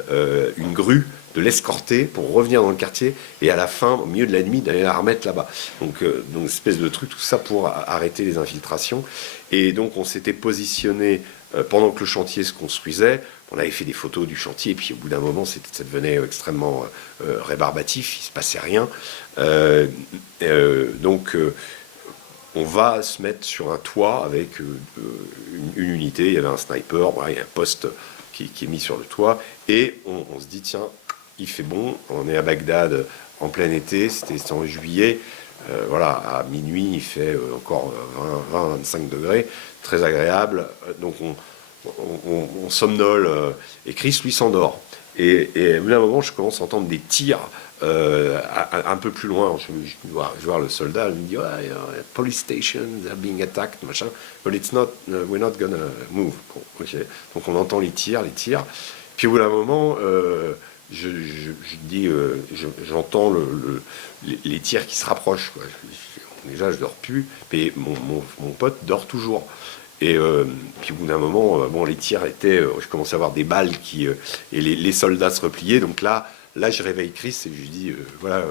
une grue, de l'escorter pour revenir dans le quartier et à la fin, au milieu de la nuit, d'aller la remettre là-bas. Donc une espèce de truc, tout ça pour arrêter les infiltrations. Et donc on s'était positionné pendant que le chantier se construisait. On avait fait des photos du chantier, et puis au bout d'un moment, ça devenait extrêmement rébarbatif, il ne se passait rien. Donc on va se mettre sur un toit avec une unité, il y avait un sniper, voilà, il y a un poste qui est mis sur le toit, et on se dit, tiens, il fait bon, on est à Bagdad en plein été, c'était en juillet, voilà, à minuit, il fait encore 20-25 degrés, très agréable, donc on somnole, et Chris, lui, s'endort. Et à un moment, je commence à entendre des tirs un peu plus loin. Je vois le soldat, il me dit oh, police stations are being attacked, machin. But it's not, we're not gonna move. Bon, okay. Donc on entend les tirs. Puis au bout d'un moment, je dis, j'entends les tirs qui se rapprochent. Quoi. Déjà, je dors plus, mais mon pote dort toujours. Et puis au bout d'un moment, bon, les tirs étaient, je commençais à avoir des balles et les soldats se repliaient. Donc là, je réveille Chris et je lui dis, voilà,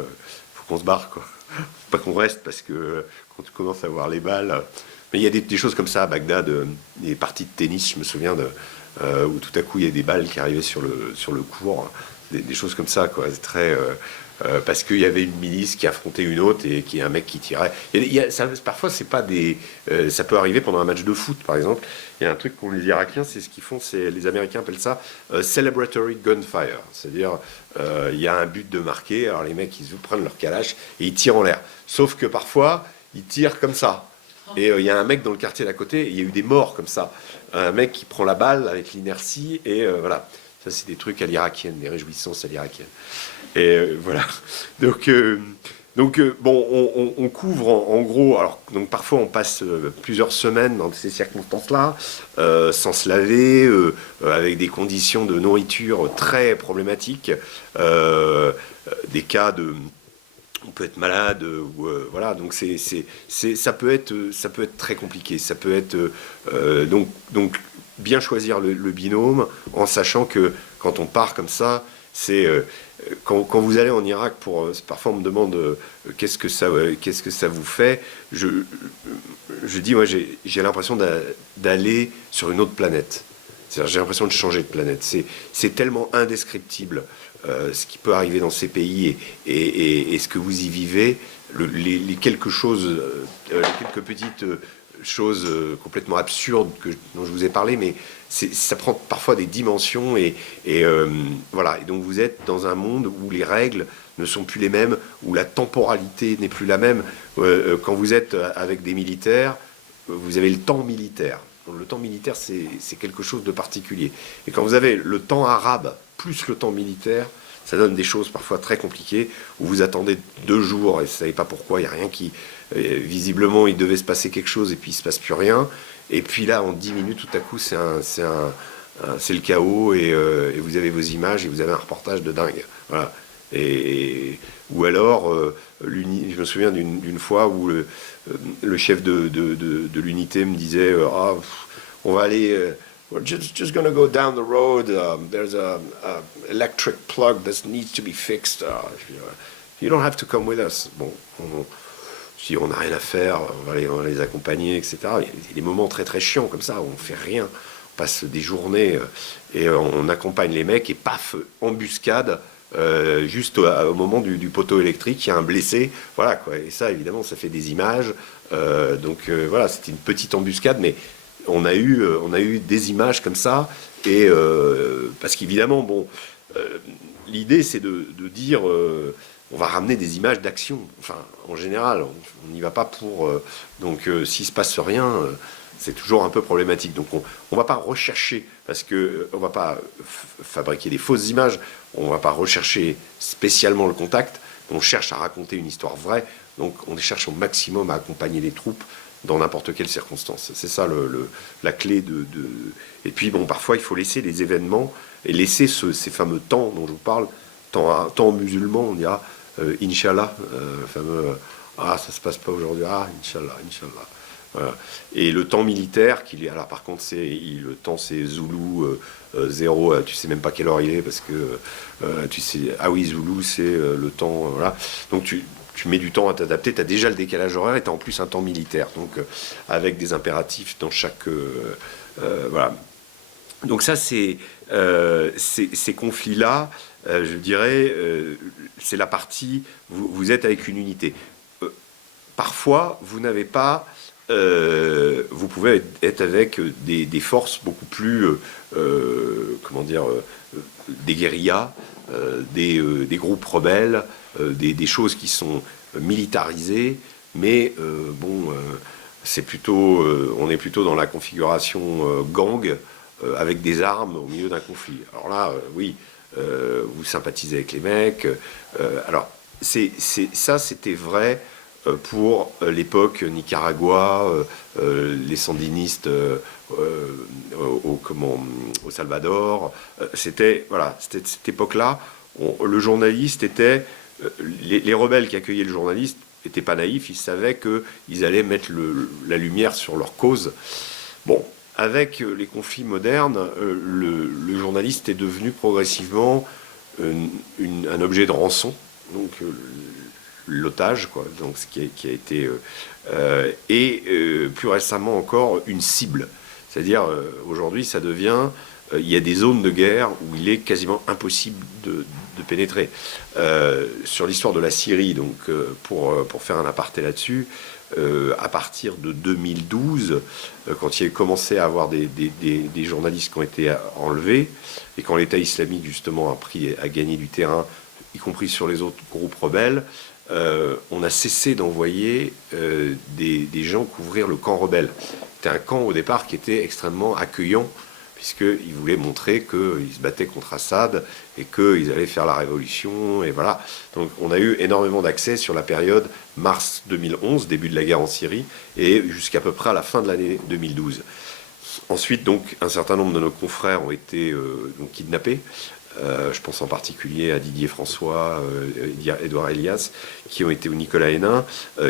faut qu'on se barre, quoi. Faut pas qu'on reste parce que quand tu commences à voir les balles, mais il y a des choses comme ça à Bagdad, des parties de tennis, je me souviens où tout à coup il y a des balles qui arrivaient sur le court, des choses comme ça, quoi. C'est très parce qu'il y avait une milice qui affrontait une autre et qui est un mec qui tirait. Parfois, c'est pas ça peut arriver pendant un match de foot, par exemple. Il y a un truc qu'ont les Irakiens, c'est ce qu'ils font, les Américains appellent ça celebratory gunfire. C'est-à-dire, il y a un but de marquer, alors les mecs, ils prennent leur calache et ils tirent en l'air. Sauf que parfois, ils tirent comme ça. Et il y a un mec dans le quartier d'à côté, et il y a eu des morts comme ça. Un mec qui prend la balle avec l'inertie, et voilà. Ça, c'est des trucs à l'irakienne, des réjouissances à l'irakienne. Et voilà. Donc bon, on couvre en gros. Alors, donc parfois, on passe plusieurs semaines dans ces circonstances-là, sans se laver, avec des conditions de nourriture très problématiques, des cas de on peut être malade, voilà. Donc ça peut être très compliqué. Ça peut être donc bien choisir le binôme en sachant que quand on part comme ça, c'est quand vous allez en Irak parfois on me demande qu'est-ce que ça vous fait. Je dis moi j'ai l'impression d'aller sur une autre planète. C'est-à-dire, j'ai l'impression de changer de planète. C'est tellement indescriptible ce qui peut arriver dans ces pays et ce que vous y vivez, les quelques petites choses complètement absurdes dont je vous ai parlé, mais ça prend parfois des dimensions voilà. Et donc vous êtes dans un monde où les règles ne sont plus les mêmes, où la temporalité n'est plus la même. Quand vous êtes avec des militaires, vous avez le temps militaire. Le temps militaire, c'est quelque chose de particulier. Et quand vous avez le temps arabe plus le temps militaire, ça donne des choses parfois très compliquées, où vous attendez 2 jours et vous ne savez pas pourquoi, il n'y a rien qui... visiblement, il devait se passer quelque chose et puis il ne se passe plus rien. Et puis là, en 10 minutes, tout à coup, c'est le chaos et vous avez vos images et vous avez un reportage de dingue. Voilà. Ou alors, je me souviens d'une fois où le chef de l'unité me disait on va aller, we're just gonna go down the road, there's a electric plug that needs to be fixed. You don't have to come with us. Bon, si on n'a rien à faire, on va les accompagner, etc. Il y a des moments très très chiants comme ça où on fait rien. On passe des journées et on accompagne les mecs et paf, embuscade. Juste au moment du poteau électrique, il y a un blessé, voilà quoi. Et ça, évidemment, ça fait des images. Donc voilà, c'était une petite embuscade, mais on a eu des images comme ça. Et parce qu'évidemment, bon, l'idée c'est de dire, on va ramener des images d'action. Enfin, en général, on n'y va pas pour. Donc, s'il se passe rien. C'est toujours un peu problématique. Donc on ne va pas rechercher, parce qu'on ne va pas fabriquer des fausses images, on ne va pas rechercher spécialement le contact, on cherche à raconter une histoire vraie, donc on cherche au maximum à accompagner les troupes dans n'importe quelle circonstance. C'est ça la clé Et puis bon, parfois il faut laisser les événements et laisser ces fameux temps dont je vous parle, temps musulman, on dira Inch'Allah, fameux ah ça se passe pas aujourd'hui, ah Inch'Allah, Inch'Allah. Voilà. Et le temps militaire, alors par contre le temps c'est Zoulou 0, tu sais même pas quelle heure il est parce que tu sais, ah oui Zoulou c'est le temps, voilà. Donc tu mets du temps à t'adapter, tu as déjà le décalage horaire et tu as en plus un temps militaire, donc avec des impératifs dans chaque... voilà. Donc ça, ces conflits-là, je dirais, c'est la partie, vous êtes avec une unité. Parfois, vous n'avez pas... vous pouvez être avec des forces beaucoup plus, comment dire, des guérillas, des groupes rebelles, des choses qui sont militarisées, mais bon, c'est plutôt, on est plutôt dans la configuration gang avec des armes au milieu d'un conflit. Alors là, oui, vous sympathisez avec les mecs. Alors, ça, c'était vrai pour l'époque Nicaragua, les sandinistes au Salvador. C'était cette époque-là. Le journaliste était... les rebelles qui accueillaient le journaliste n'étaient pas naïfs, ils savaient qu'ils allaient mettre la lumière sur leur cause. Bon, avec les conflits modernes, le journaliste est devenu progressivement un objet de rançon, donc l'otage, quoi, donc ce qui a été... plus récemment encore, une cible. C'est-à-dire, aujourd'hui, ça devient... il y a des zones de guerre où il est quasiment impossible de pénétrer. Sur l'histoire de la Syrie, donc pour faire un aparté là-dessus, à partir de 2012, quand il a commencé à avoir des journalistes qui ont été enlevés, et quand l'État islamique justement a gagné du terrain, y compris sur les autres groupes rebelles, on a cessé d'envoyer des gens couvrir le camp rebelle. C'était un camp au départ qui était extrêmement accueillant, puisqu'ils voulaient montrer qu'ils se battaient contre Assad et qu'ils allaient faire la révolution, et voilà. Donc on a eu énormément d'accès sur la période mars 2011, début de la guerre en Syrie, et jusqu'à peu près à la fin de l'année 2012. Ensuite, donc, un certain nombre de nos confrères ont été donc, kidnappés. Je pense en particulier à Didier François, Édouard Elias, qui ont été, ou Nicolas Hénin,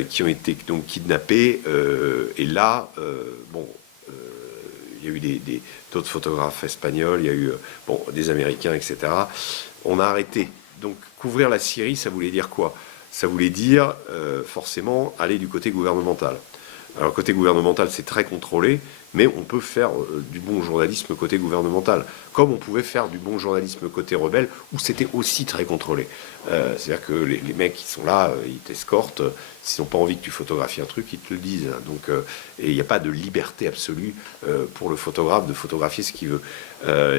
qui ont été donc kidnappés. Et là, bon... il y a eu d'autres photographes espagnols, il y a eu des Américains, etc. On a arrêté. Donc couvrir la Syrie, ça voulait dire quoi? Ça voulait dire forcément aller du côté gouvernemental. Alors côté gouvernemental, c'est très contrôlé, mais on peut faire du bon journalisme côté gouvernemental, comme on pouvait faire du bon journalisme côté rebelle, où c'était aussi très contrôlé. C'est-à-dire que les mecs qui sont là, ils t'escortent, s'ils n'ont pas envie que tu photographies un truc, ils te le disent. Donc, et il n'y a pas de liberté absolue pour le photographe de photographier ce qu'il veut,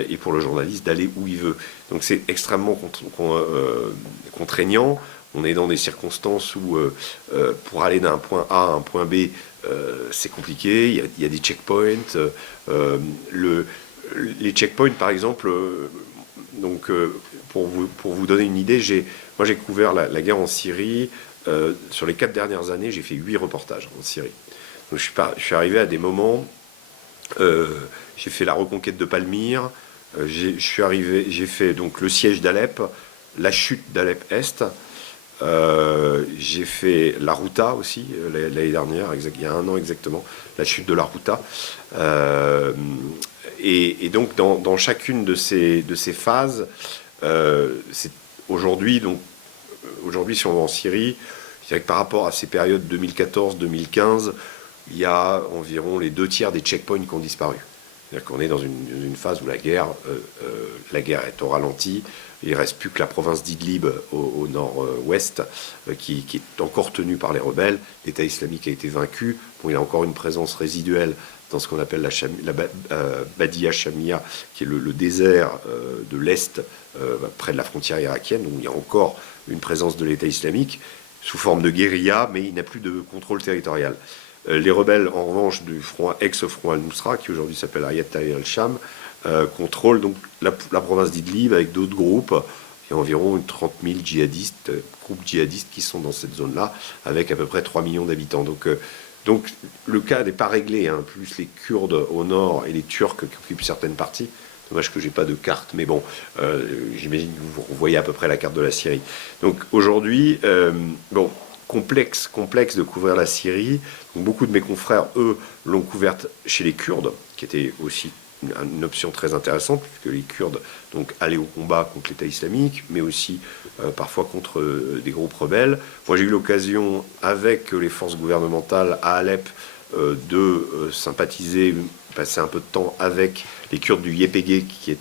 et pour le journaliste d'aller où il veut. Donc c'est extrêmement contraignant. On est dans des circonstances où, pour aller d'un point A à un point B, c'est compliqué. Il y a des checkpoints. Les checkpoints, par exemple, donc, pour vous donner une idée, moi j'ai couvert la guerre en Syrie. Sur les 4 dernières années, j'ai fait 8 reportages en Syrie. Donc, je suis arrivé à des moments... j'ai fait la reconquête de Palmyre. J'ai fait donc, le siège d'Alep, la chute d'Alep-Est. J'ai fait la Ghouta aussi l'année dernière, il y a 1 an exactement, la chute de la Ghouta. Et donc dans chacune de ces phases, c'est aujourd'hui si on va en Syrie, je dirais que par rapport à ces périodes 2014-2015, il y a environ les 2 tiers des checkpoints qui ont disparu. C'est-à-dire qu'on est dans une phase où la guerre est au ralenti. Il ne reste plus que la province d'Idlib au nord-ouest qui est encore tenue par les rebelles. L'État islamique a été vaincu. Bon, il y a encore une présence résiduelle dans ce qu'on appelle la Badia Shamia, qui est le désert de l'Est, près de la frontière irakienne, où il y a encore une présence de l'État islamique, sous forme de guérilla, mais il n'a plus de contrôle territorial. Les rebelles, en revanche, du ex-front al-Nusra, qui aujourd'hui s'appelle Hayat Tahrir al-Sham, contrôlent donc la province d'Idlib avec d'autres groupes. il y a environ 30 000 djihadistes, groupes djihadistes qui sont dans cette zone-là, avec à peu près 3 millions d'habitants. Donc le cas n'est pas réglé, hein. Plus les Kurdes au nord et les Turcs qui occupent certaines parties. Dommage que j'ai pas de carte, mais bon, j'imagine que vous voyez à peu près la carte de la Syrie. Donc aujourd'hui, bon, complexe de couvrir la Syrie. Donc, beaucoup de mes confrères, eux, l'ont couverte chez les Kurdes, qui était aussi une option très intéressante, puisque les Kurdes donc, allaient au combat contre l'État islamique, mais aussi parfois contre des groupes rebelles. Moi, j'ai eu l'occasion, avec les forces gouvernementales à Alep, de sympathiser, passer un peu de temps avec les Kurdes du YPG qui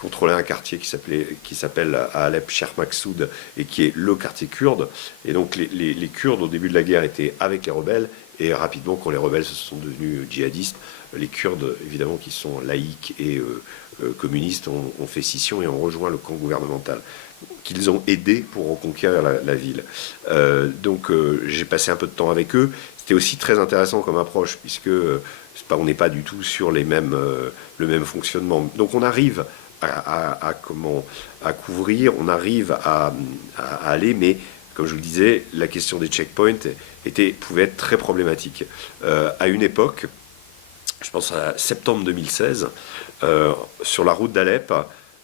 contrôlait un quartier qui s'appelle à Alep Cher Maksoud et qui est le quartier kurde. Et donc les Kurdes au début de la guerre étaient avec les rebelles et rapidement quand les rebelles se sont devenus djihadistes, les Kurdes évidemment qui sont laïcs et communistes ont fait scission et ont rejoint le camp gouvernemental qu'ils ont aidé pour reconquérir la ville. Donc j'ai passé un peu de temps avec eux. C'était aussi très intéressant comme approche puisque on n'est pas du tout sur le même fonctionnement. Donc on arrive à couvrir, on arrive à aller, mais comme je vous le disais, la question des checkpoints pouvait être très problématique. À une époque, je pense à septembre 2016, sur la route d'Alep,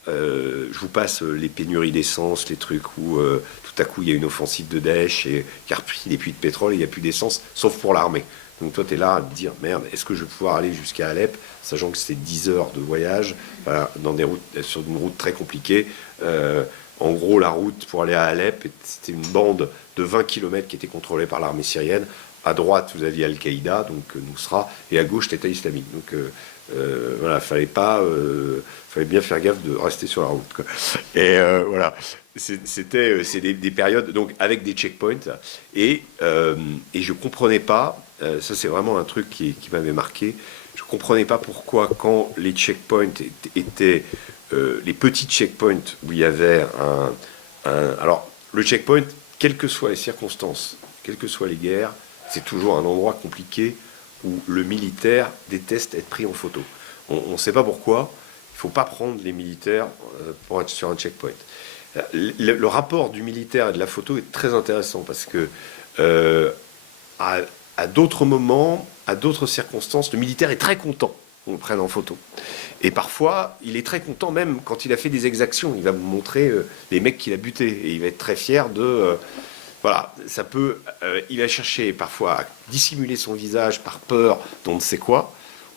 je vous passe les pénuries d'essence, les trucs où tout à coup il y a une offensive de Daesh qui a repris des puits de pétrole et il n'y a plus d'essence, sauf pour l'armée. Donc toi, tu es là à te dire, merde, est-ce que je vais pouvoir aller jusqu'à Alep, sachant que c'est 10 heures de voyage, voilà, sur une route très compliquée. En gros, la route pour aller à Alep, c'était une bande de 20 km qui était contrôlée par l'armée syrienne. À droite, vous aviez Al-Qaïda, donc Nusra, et à gauche, l'État islamique. Donc voilà, fallait bien faire gaffe de rester sur la route, quoi. Et voilà. C'est des périodes donc avec des checkpoints et je comprenais pas, ça c'est vraiment un truc qui m'avait marqué, je comprenais pas pourquoi quand les checkpoints étaient les petits checkpoints où il y avait alors le checkpoint, quelles que soient les circonstances, quelles que soient les guerres, c'est toujours un endroit compliqué où le militaire déteste être pris en photo. On ne sait pas pourquoi, il faut pas prendre les militaires pour être sur un checkpoint. Le rapport du militaire et de la photo est très intéressant parce que à d'autres moments, à d'autres circonstances, le militaire est très content qu'on le prenne en photo. Et parfois, il est très content même quand il a fait des exactions. Il va vous montrer les mecs qu'il a butés et il va être très fier de... voilà, ça peut... il va chercher parfois à dissimuler son visage par peur d'on ne sait quoi,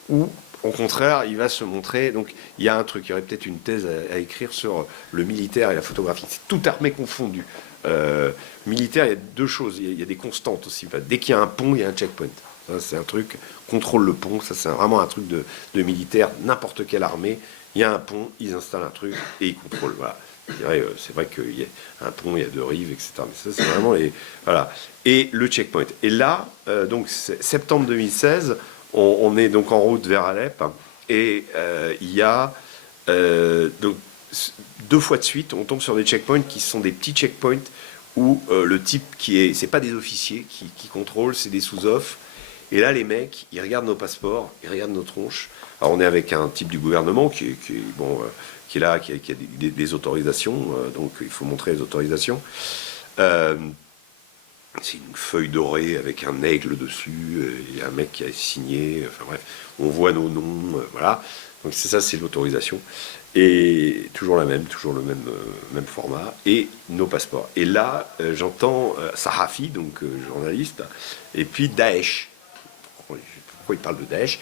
ou... au contraire, il va se montrer. Donc, il y a un truc. Il y aurait peut-être une thèse à écrire sur le militaire et la photographie. C'est toute armée confondue. Militaire, il y a deux choses. Il y a des constantes aussi. Dès qu'il y a un pont, il y a un checkpoint. Ça, c'est un truc. Contrôle le pont. Ça, c'est vraiment un truc de militaire. N'importe quelle armée. Il y a un pont, ils installent un truc et ils contrôlent. Voilà. C'est vrai qu'il y a un pont, il y a deux rives, etc. Mais ça, c'est vraiment les. Voilà. Et le checkpoint. Et là, donc, septembre 2016. On est donc en route vers Alep et il y a donc 2 fois de suite, on tombe sur des checkpoints qui sont des petits checkpoints où le type c'est pas des officiers qui contrôlent, c'est des sous-off. Et là, les mecs, ils regardent nos passeports, ils regardent nos tronches. Alors, on est avec un type du gouvernement qui est là, qui a des autorisations, donc il faut montrer les autorisations. C'est une feuille dorée avec un aigle dessus, il y a un mec qui a signé, enfin bref, on voit nos noms, voilà. Donc c'est ça, c'est l'autorisation. Et toujours le même format, et nos passeports. Et là, j'entends Sahafi, donc journaliste, et puis Daesh. Pourquoi il parle de Daesh?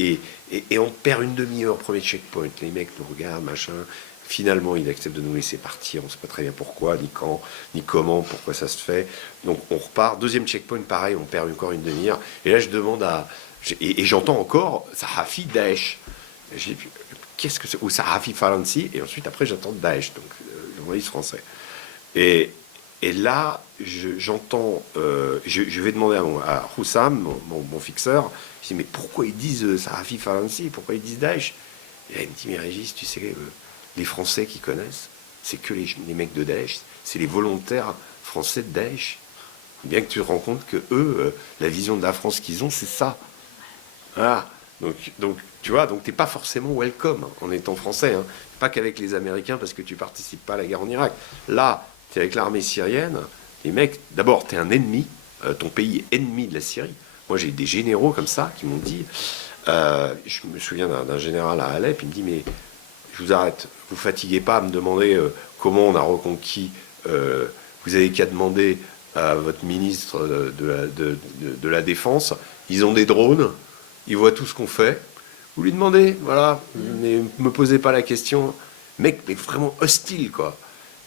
Et on perd une demi-heure, premier checkpoint, les mecs nous regardent, machin. Finalement, il accepte de nous laisser partir. On ne sait pas très bien pourquoi, ni quand, ni comment, pourquoi ça se fait. Donc, on repart. Deuxième checkpoint, pareil, on perd encore une demi-heure. Et là, je demande et j'entends encore Sahafi Daesh. J'ai dit, qu'est-ce que c'est? Ou Sahafi Faransi. Et ensuite, après, j'entends Daesh, donc le journaliste français. Et là, j'entends... je vais demander à Roussam, mon fixeur, je dis, mais pourquoi ils disent Sahafi Faransi? Pourquoi ils disent Daesh? Et là, il me dit, mais Régis, tu sais... les Français qui connaissent, c'est que les mecs de Daesh, c'est les volontaires français de Daesh. Bien que tu te rends compte que eux, la vision de la France qu'ils ont, c'est ça. Voilà. Donc tu vois, donc t'es pas forcément welcome en étant français. Hein. Pas qu'avec les Américains parce que tu participes pas à la guerre en Irak. Là, t'es avec l'armée syrienne. Les mecs, d'abord, t'es un ennemi. Ton pays est ennemi de la Syrie. Moi, j'ai des généraux comme ça qui m'ont dit. Je me souviens d'un général à Alep. Il me dit mais je vous arrête. Vous fatiguez pas à me demander comment on a reconquis. Vous avez qu'à demander à votre ministre de la Défense. Ils ont des drones. Ils voient tout ce qu'on fait. Vous lui demandez, voilà, mais me posez pas la question. Mec, mais vraiment hostile, quoi.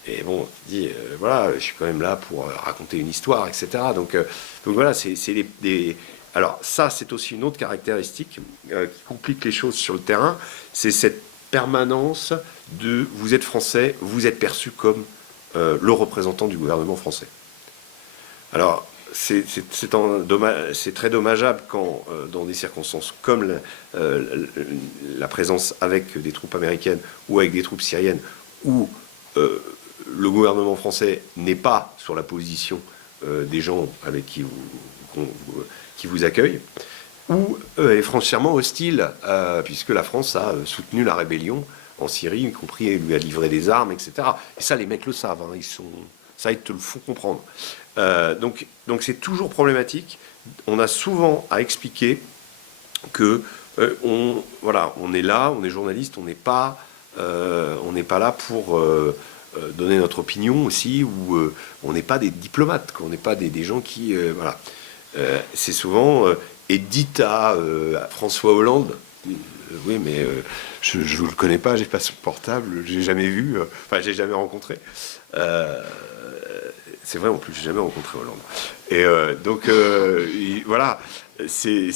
Et bon, tu dis, voilà, je suis quand même là pour raconter une histoire, etc. Donc voilà, c'est Alors ça, c'est aussi une autre caractéristique qui complique les choses sur le terrain, c'est cette permanence de vous êtes français, vous êtes perçu comme le représentant du gouvernement français. Alors, c'est très dommageable quand, dans des circonstances comme la présence avec des troupes américaines ou avec des troupes syriennes, où le gouvernement français n'est pas sur la position des gens avec qui vous accueillent, ou est foncièrement hostile, puisque la France a soutenu la rébellion en Syrie, y compris lui a livré des armes, etc. Et ça, les mecs le savent, hein, ça, ils te le font comprendre. Donc c'est toujours problématique. On a souvent à expliquer que on est là, on est journaliste, on n'est pas là pour donner notre opinion aussi, ou on n'est pas des diplomates, quoi. On n'est pas des gens qui voilà. C'est souvent et dites à François Hollande. Oui, mais je ne vous le connais pas, j'ai pas son portable, j'ai jamais vu, enfin j'ai jamais rencontré. C'est vrai, en plus, j'ai jamais rencontré Hollande. Et voilà, il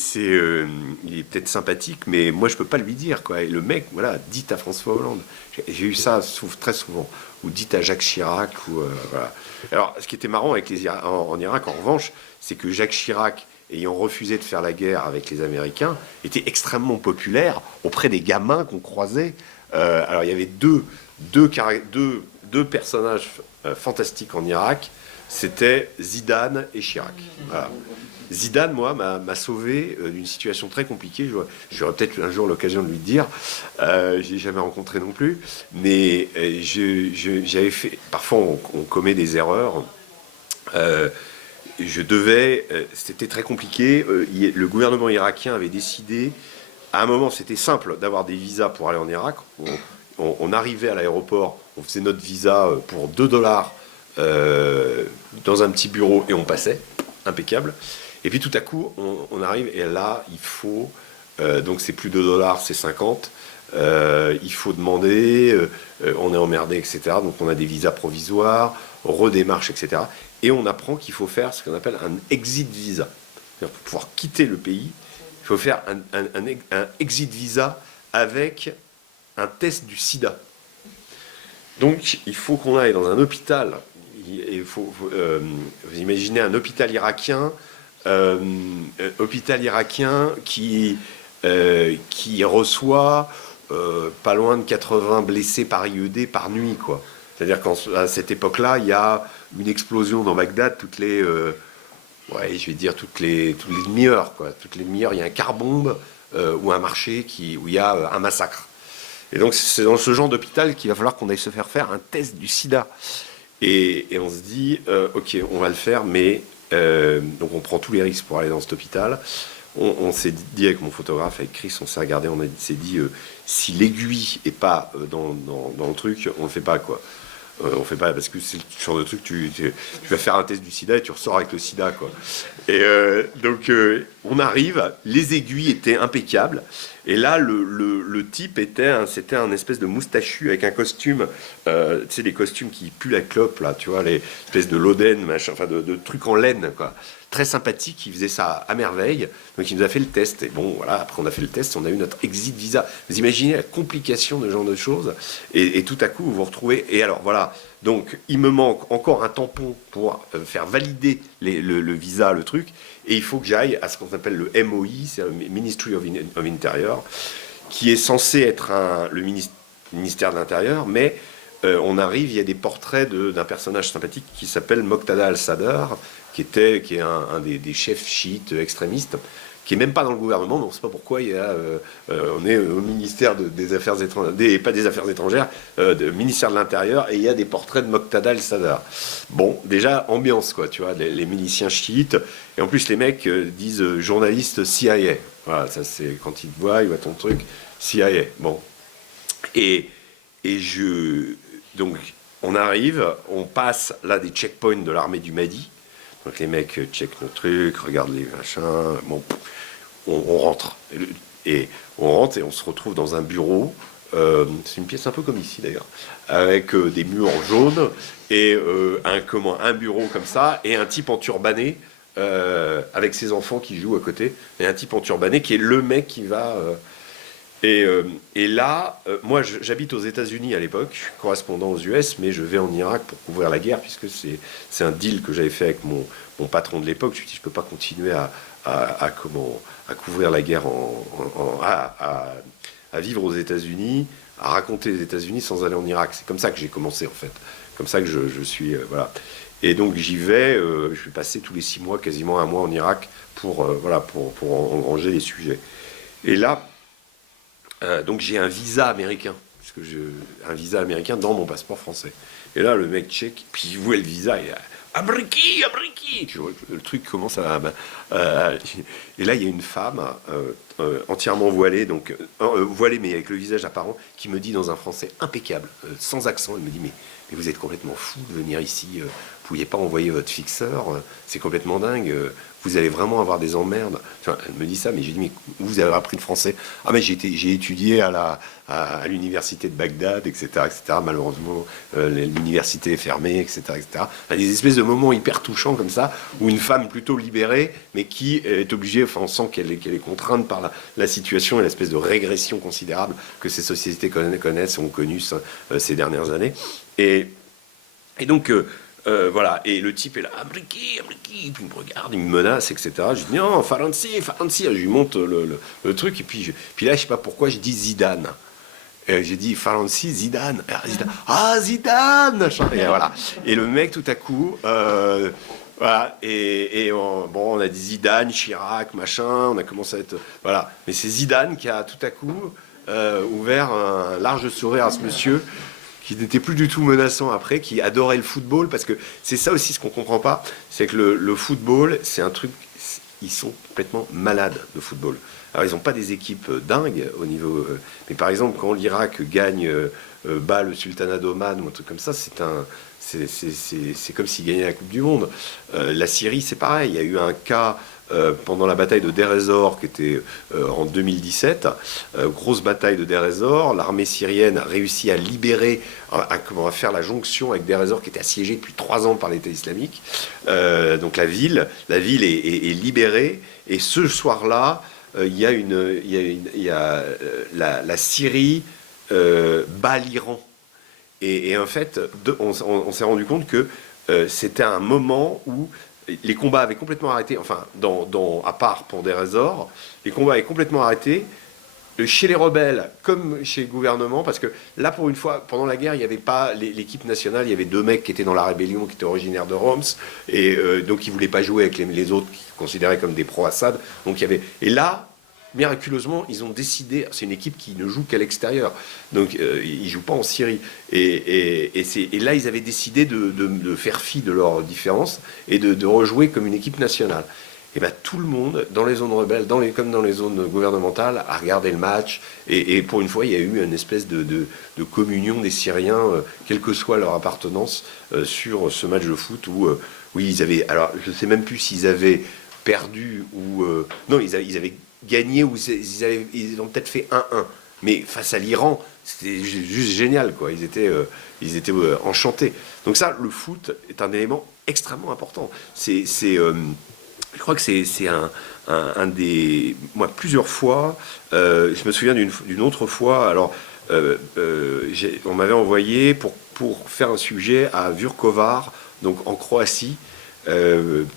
est peut-être sympathique, mais moi, je peux pas lui dire, quoi. Et le mec, voilà, dites à François Hollande. J'ai eu ça très souvent. Ou dites à Jacques Chirac, ou voilà. Alors, ce qui était marrant avec en Irak, en revanche, c'est que Jacques Chirac, ayant refusé de faire la guerre avec les Américains, était extrêmement populaire auprès des gamins qu'on croisait. Alors, il y avait deux personnages fantastiques en Irak, c'était Zidane et Chirac. Voilà. Zidane, moi, m'a sauvé d'une situation très compliquée. J'aurai peut-être un jour l'occasion de lui dire. Je l'ai jamais rencontré non plus. Mais j'avais fait... Parfois, on commet des erreurs. C'était très compliqué. Le gouvernement irakien avait décidé... À un moment, c'était simple d'avoir des visas pour aller en Irak. On arrivait à l'aéroport, on faisait notre visa pour $2 dans un petit bureau et on passait, impeccable. Et puis tout à coup, on arrive et là, il faut, donc c'est plus $2, c'est 50. Il faut demander, on est emmerdé, etc. Donc on a des visas provisoires, redémarche, etc. Et on apprend qu'il faut faire ce qu'on appelle un exit visa. Pour pouvoir quitter le pays, il faut faire un exit visa avec un test du sida. Donc, il faut qu'on aille dans un hôpital. Vous imaginez un hôpital irakien qui reçoit pas loin de 80 blessés par IED par nuit, quoi. C'est-à-dire qu'à cette époque-là, il y a une explosion dans Bagdad toutes les demi-heures, quoi. Toutes les demi-heures, il y a un car-bombe ou un marché où il y a un massacre. Et donc, c'est dans ce genre d'hôpital qu'il va falloir qu'on aille se faire un test du sida. Et on se dit, ok, on va le faire, mais... donc, on prend tous les risques pour aller dans cet hôpital. On s'est dit avec mon photographe, avec Chris, on s'est regardé, s'est dit, si l'aiguille n'est pas dans le truc, on ne le fait pas, quoi. On fait pas parce que c'est le genre de truc tu vas faire un test du sida et tu ressors avec le sida, quoi. Et donc on arrive, les aiguilles étaient impeccables et là le type c'était un espèce de moustachu avec un costume, tu sais, les costumes qui puent la clope là, tu vois, les espèces de loden, machin, enfin de trucs en laine, quoi. Très sympathique, il faisait ça à merveille. Donc il nous a fait le test. Et bon, voilà, après on a fait le test, on a eu notre exit visa. Vous imaginez la complication de ce genre de choses. Et tout à coup, vous vous retrouvez. Et alors voilà, donc il me manque encore un tampon pour faire valider le visa, le truc. Et il faut que j'aille à ce qu'on appelle le MOI, c'est le Ministry of Interior, qui est censé être le ministère de l'Intérieur, mais on arrive, il y a des portraits d'un personnage sympathique qui s'appelle Moqtada al-Sadr, qui est un des chefs chiites extrémistes, qui est même pas dans le gouvernement, mais on ne sait pas pourquoi on est au ministère des Affaires étrangères, pas des Affaires étrangères, ministère de l'Intérieur, et il y a des portraits de Moqtada el-Sadr. Bon, déjà, ambiance, quoi, tu vois, les miliciens chiites, et en plus les mecs disent journaliste CIA. Voilà, ça c'est quand ils te voient, ils voient ton truc, CIA. Bon. Et donc, on arrive, on passe là des checkpoints de l'armée du Mahdi. Donc les mecs checkent nos trucs, regardent les machins. Bon, on rentre. Et on rentre et on se retrouve dans un bureau. C'est une pièce un peu comme ici d'ailleurs, avec des murs jaunes et un bureau comme ça, et un type en turbané avec ses enfants qui jouent à côté, et un type en turbané qui est le mec qui va. Et là, moi j'habite aux États-Unis à l'époque, je suis correspondant aux US, mais je vais en Irak pour couvrir la guerre, puisque c'est un deal que j'avais fait avec mon patron de l'époque. Je me suis dit, je ne peux pas continuer à couvrir la guerre, à vivre aux États-Unis, à raconter les États-Unis sans aller en Irak. C'est comme ça que j'ai commencé en fait, comme ça que je suis. Voilà. Et donc j'y vais, je vais passer tous les 6 mois, quasiment un mois en Irak pour engranger les sujets. Et là, donc j'ai un visa américain, un visa américain dans mon passeport français. Et là, le mec check, puis il voit le visa, et abriki, abriki. Tu vois, le truc commence et là, il y a une femme entièrement voilée, donc voilée mais avec le visage apparent, qui me dit dans un français impeccable, sans accent, elle me dit mais vous êtes complètement fou de venir ici, vous pouviez pas envoyer votre fixeur, c'est complètement dingue. Vous allez vraiment avoir des emmerdes. Enfin, elle me dit ça, mais j'ai dit, mais vous avez appris le français? Ah, mais j'ai étudié à l'université de Bagdad, etc., etc. Malheureusement, l'université est fermée, etc., etc. Il y a des espèces de moments hyper touchants comme ça, où une femme plutôt libérée, mais qui est obligée, enfin, on sent qu'elle est contrainte par la situation et l'espèce de régression considérable que ces sociétés connaissent, ont connu ces dernières années. Et donc, voilà, et le type est là, abriki, abriki, puis il me regarde, il me menace, etc. Je dis non, Faransi, Faransi, je lui monte le truc, et puis là, je sais pas pourquoi, je dis Zidane. Et j'ai dit Faransi, Zidane. Ah, Zidane. Et voilà. Et le mec, tout à coup, voilà, on a dit Zidane, Chirac, machin, on a commencé à être. Voilà. Mais c'est Zidane qui a tout à coup ouvert un large sourire à ce monsieur, qui n'était plus du tout menaçant après, qui adorait le football, parce que c'est ça aussi ce qu'on comprend pas, c'est que le football, c'est un truc, ils sont complètement malades de football. Alors ils n'ont pas des équipes dingues au niveau, mais par exemple quand l'Irak gagne, bat le Sultanat d'Oman ou un truc comme ça, c'est comme s'il gagnait la Coupe du Monde. La Syrie, c'est pareil, il y a eu un cas pendant la bataille de Deir ez-Zor, qui était en 2017, grosse bataille de Deir ez-Zor, l'armée syrienne a réussi à libérer, à faire la jonction avec Deir ez-Zor, qui était assiégée depuis 3 ans par l'État islamique. Donc la ville est libérée, et ce soir-là, il y a la Syrie bat l'Iran. Et en fait, on s'est rendu compte que c'était un moment où les combats avaient complètement arrêté, enfin, à part pour Deir ez-Zor, les combats avaient complètement arrêté, chez les rebelles comme chez le gouvernement, parce que là, pour une fois, pendant la guerre, il n'y avait pas l'équipe nationale, il y avait 2 mecs qui étaient dans la rébellion, qui étaient originaires de Homs, et donc ils ne voulaient pas jouer avec les autres, qui considéraient comme des pro-Assad. Donc il y avait... Et là, miraculeusement, ils ont décidé, c'est une équipe qui ne joue qu'à l'extérieur, donc ils ne jouent pas en Syrie, et là ils avaient décidé de faire fi de leurs différences et de rejouer comme une équipe nationale. Et bien tout le monde, dans les zones rebelles, comme dans les zones gouvernementales, a regardé le match, et pour une fois il y a eu une espèce de communion des Syriens, quelle que soit leur appartenance, sur ce match de foot où, oui, ils avaient, alors je ne sais même plus s'ils avaient perdu ou... non, ils avaient gagné, ou ils ont peut-être fait 1-1. Mais face à l'Iran, c'était juste génial, quoi. Ils étaient enchantés. Donc ça, le foot est un élément extrêmement important. Je crois que c'est un des... Moi, plusieurs fois, je me souviens d'une autre fois, alors, on m'avait envoyé pour faire un sujet à Vukovar, donc en Croatie,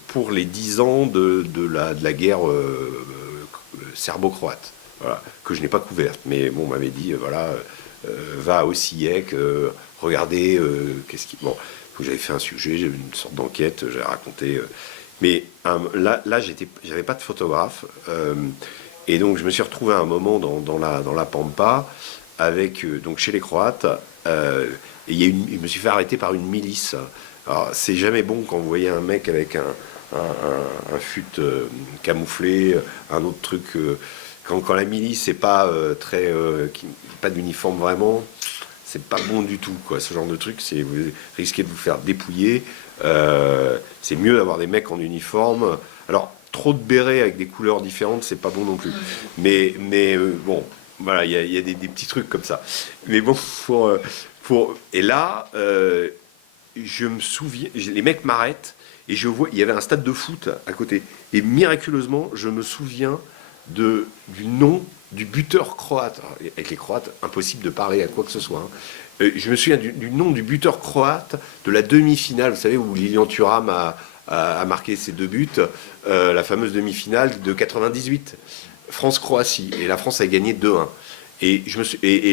pour les 10 ans de la guerre serbo-croate, voilà, que je n'ai pas couverte. Mais bon, on m'avait dit, voilà, va au SIEC, regardez, qu'est-ce qui... Bon, j'avais fait un sujet, j'avais une sorte d'enquête, j'avais raconté... Mais là j'avais pas de photographe. Et donc je me suis retrouvé à un moment dans la Pampa, avec, donc chez les Croates. Et je me suis fait arrêter par une milice. Alors c'est jamais bon quand vous voyez un mec avec un fut camouflé, un autre truc. Quand la milice n'est pas pas d'uniforme vraiment, c'est pas bon du tout, quoi. Ce genre de truc, vous risquez de vous faire dépouiller. C'est mieux d'avoir des mecs en uniforme. Alors, trop de bérets avec des couleurs différentes, c'est pas bon non plus. Bon, voilà, il y a des petits trucs comme ça. Mais bon, et là, je me souviens, les mecs m'arrêtent et je vois, il y avait un stade de foot à côté. Et miraculeusement, je me souviens du nom du buteur croate. Alors, avec les Croates, impossible de parler à quoi que ce soit. Je me souviens du nom du buteur croate de la demi-finale, vous savez, où Lilian Thuram a marqué ses 2 buts, la fameuse demi-finale de 98, France-Croatie. Et la France a gagné 2-1. Et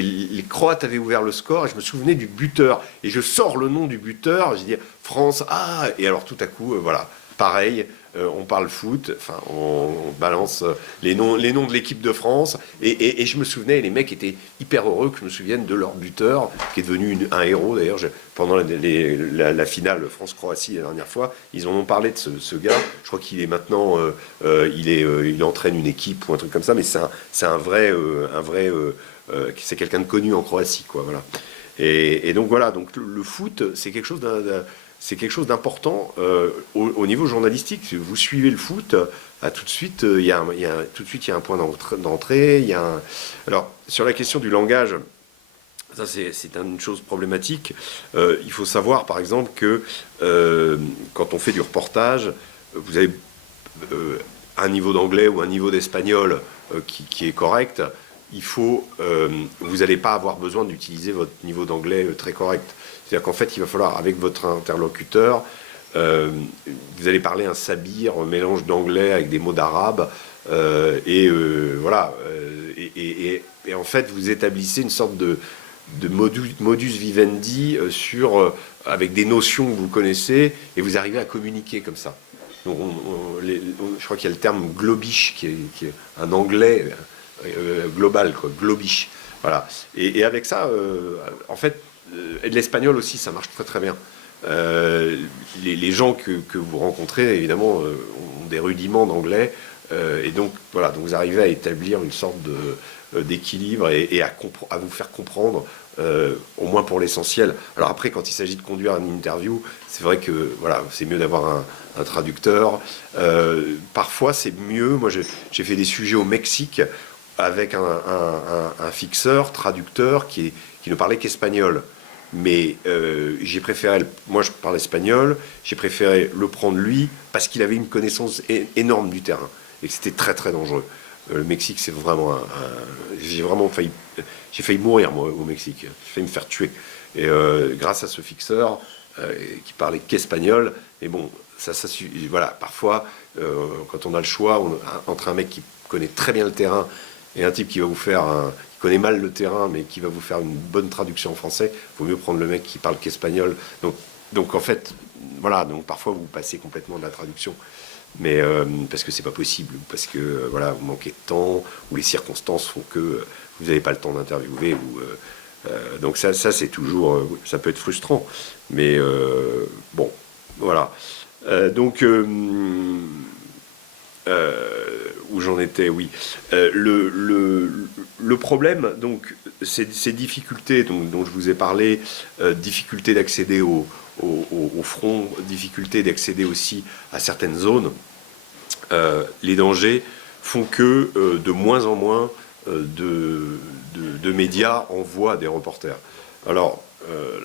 les Croates avaient ouvert le score et je me souvenais du buteur. Et je sors le nom du buteur, je dis France, ah. Et alors tout à coup, voilà, pareil, on parle foot, enfin, on balance les noms de l'équipe de France. Et je me souvenais, les mecs étaient hyper heureux que je me souvienne de leur buteur, qui est devenu un héros d'ailleurs. Pendant la finale France-Croatie la dernière fois, ils en ont parlé de ce gars. Je crois qu'il est maintenant, il entraîne une équipe ou un truc comme ça, mais c'est un vrai, c'est quelqu'un de connu en Croatie, quoi. Voilà. Et donc voilà, donc le foot, c'est quelque chose d'important au niveau journalistique. Si vous suivez le foot, tout de suite, il y a un point d'entrée. Alors, sur la question du langage, ça c'est une chose problématique. Il faut savoir, par exemple, que quand on fait du reportage, vous avez un niveau d'anglais ou un niveau d'espagnol qui est correct. Vous n'allez pas avoir besoin d'utiliser votre niveau d'anglais très correct. C'est-à-dire qu'en fait, il va falloir, avec votre interlocuteur, vous allez parler un sabir, un mélange d'anglais avec des mots d'arabe, voilà. Et en fait, vous établissez une sorte de modus vivendi avec des notions que vous connaissez, et vous arrivez à communiquer comme ça. Donc, je crois qu'il y a le terme globish, qui est un anglais global, quoi, globish. Voilà. Et avec ça, en fait, et de l'espagnol aussi, ça marche très très bien. Les gens que vous rencontrez, évidemment, ont des rudiments d'anglais, et donc voilà, donc vous arrivez à établir une sorte d'équilibre et à vous faire comprendre, au moins pour l'essentiel. Alors après, quand il s'agit de conduire une interview, c'est vrai que voilà, c'est mieux d'avoir un traducteur. Parfois, c'est mieux. Moi, j'ai fait des sujets au Mexique avec un fixeur, traducteur qui ne parlait qu'espagnol. Mais j'ai préféré, moi je parle espagnol, j'ai préféré le prendre lui parce qu'il avait une connaissance énorme du terrain et que c'était très très dangereux. Le Mexique, c'est vraiment j'ai failli mourir moi au Mexique, j'ai failli me faire tuer. Et grâce à ce fixeur qui parlait qu'espagnol, mais bon, voilà, parfois quand on a le choix entre un mec qui connaît très bien le terrain et un type qui connaît mal le terrain, mais qui va vous faire une bonne traduction en français, il vaut mieux prendre le mec qui parle qu'espagnol. Donc en fait, voilà, donc parfois vous passez complètement de la traduction, mais parce que c'est pas possible, parce que voilà, vous manquez de temps, ou les circonstances font que vous n'avez pas le temps d'interviewer. Donc ça c'est toujours, ça peut être frustrant, mais bon, voilà. Donc où j'en étais, oui. Le problème, donc, ces difficultés dont je vous ai parlé, difficulté d'accéder au front, difficulté d'accéder aussi à certaines zones, les dangers font que de moins en moins de médias envoient des reporters. Alors,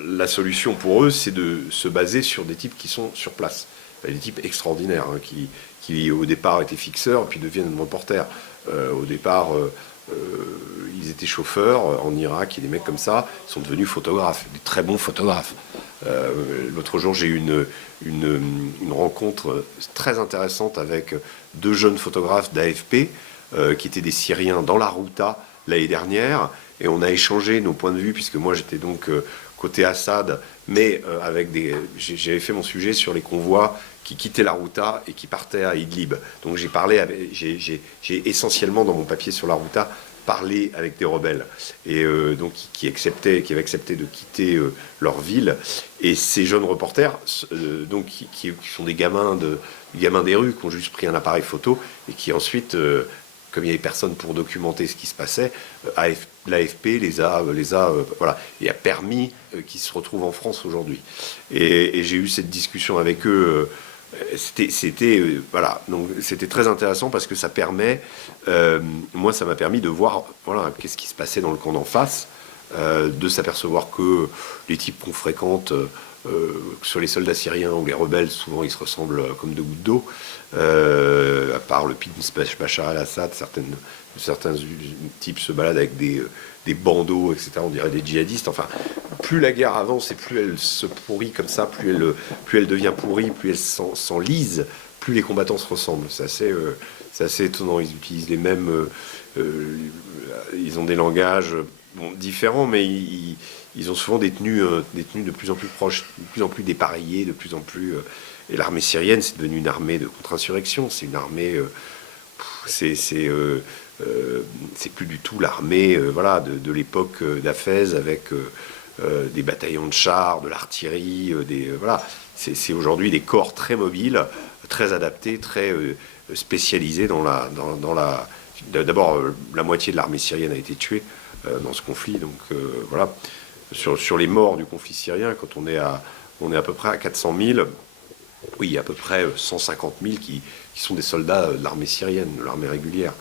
la solution pour eux, c'est de se baser sur des types qui sont sur place. Des types extraordinaires, hein, qui au départ étaient fixeurs, puis deviennent reporters. Au départ, ils étaient chauffeurs en Irak, et des mecs comme ça sont devenus photographes, des très bons photographes. L'autre jour, j'ai eu une rencontre très intéressante avec 2 jeunes photographes d'AFP, qui étaient des Syriens dans la Routa l'année dernière, et on a échangé nos points de vue, puisque moi j'étais donc côté Assad, mais j'avais fait mon sujet sur les convois qui quittaient la Ghouta et qui partaient à Idlib. Donc j'ai essentiellement dans mon papier sur la Ghouta parlé avec des rebelles et donc qui avaient accepté de quitter leur ville. Et ces jeunes reporters, donc qui sont des gamins des rues, qui ont juste pris un appareil photo et qui ensuite comme il n'y avait personne pour documenter ce qui se passait, l'AFP les a voilà, et a permis qu'ils se retrouvent en France aujourd'hui. Et j'ai eu cette discussion avec eux. Voilà, donc c'était très intéressant parce que ça permet, moi ça m'a permis de voir, voilà, qu'est-ce qui se passait dans le camp d'en face, de s'apercevoir que les types qu'on fréquente, sur les soldats syriens ou les rebelles, souvent ils se ressemblent comme deux gouttes d'eau, à part le Prince Bachar al-Assad, certains types se baladent avec des bandeaux, etc. On dirait des djihadistes. Enfin, plus la guerre avance et plus elle se pourrit comme ça, plus elle devient pourrie, plus elle s'enlise, plus les combattants se ressemblent. C'est assez étonnant. Ils utilisent les mêmes... ils ont des langages différents, mais ils ont souvent des tenues de plus en plus proches, de plus en plus dépareillées, de plus en plus... et l'armée syrienne, c'est devenu une armée de contre-insurrection. C'est une armée... c'est plus du tout l'armée voilà, de l'époque d'Hafez avec des bataillons de chars, de l'artillerie, voilà. C'est aujourd'hui des corps très mobiles, très adaptés, très spécialisés dans la... D'abord, la moitié de l'armée syrienne a été tuée dans ce conflit, donc voilà. Sur les morts du conflit syrien, quand on est à peu près à 400 000, oui, il y a à peu près 150 000 qui sont des soldats de l'armée syrienne, de l'armée régulière.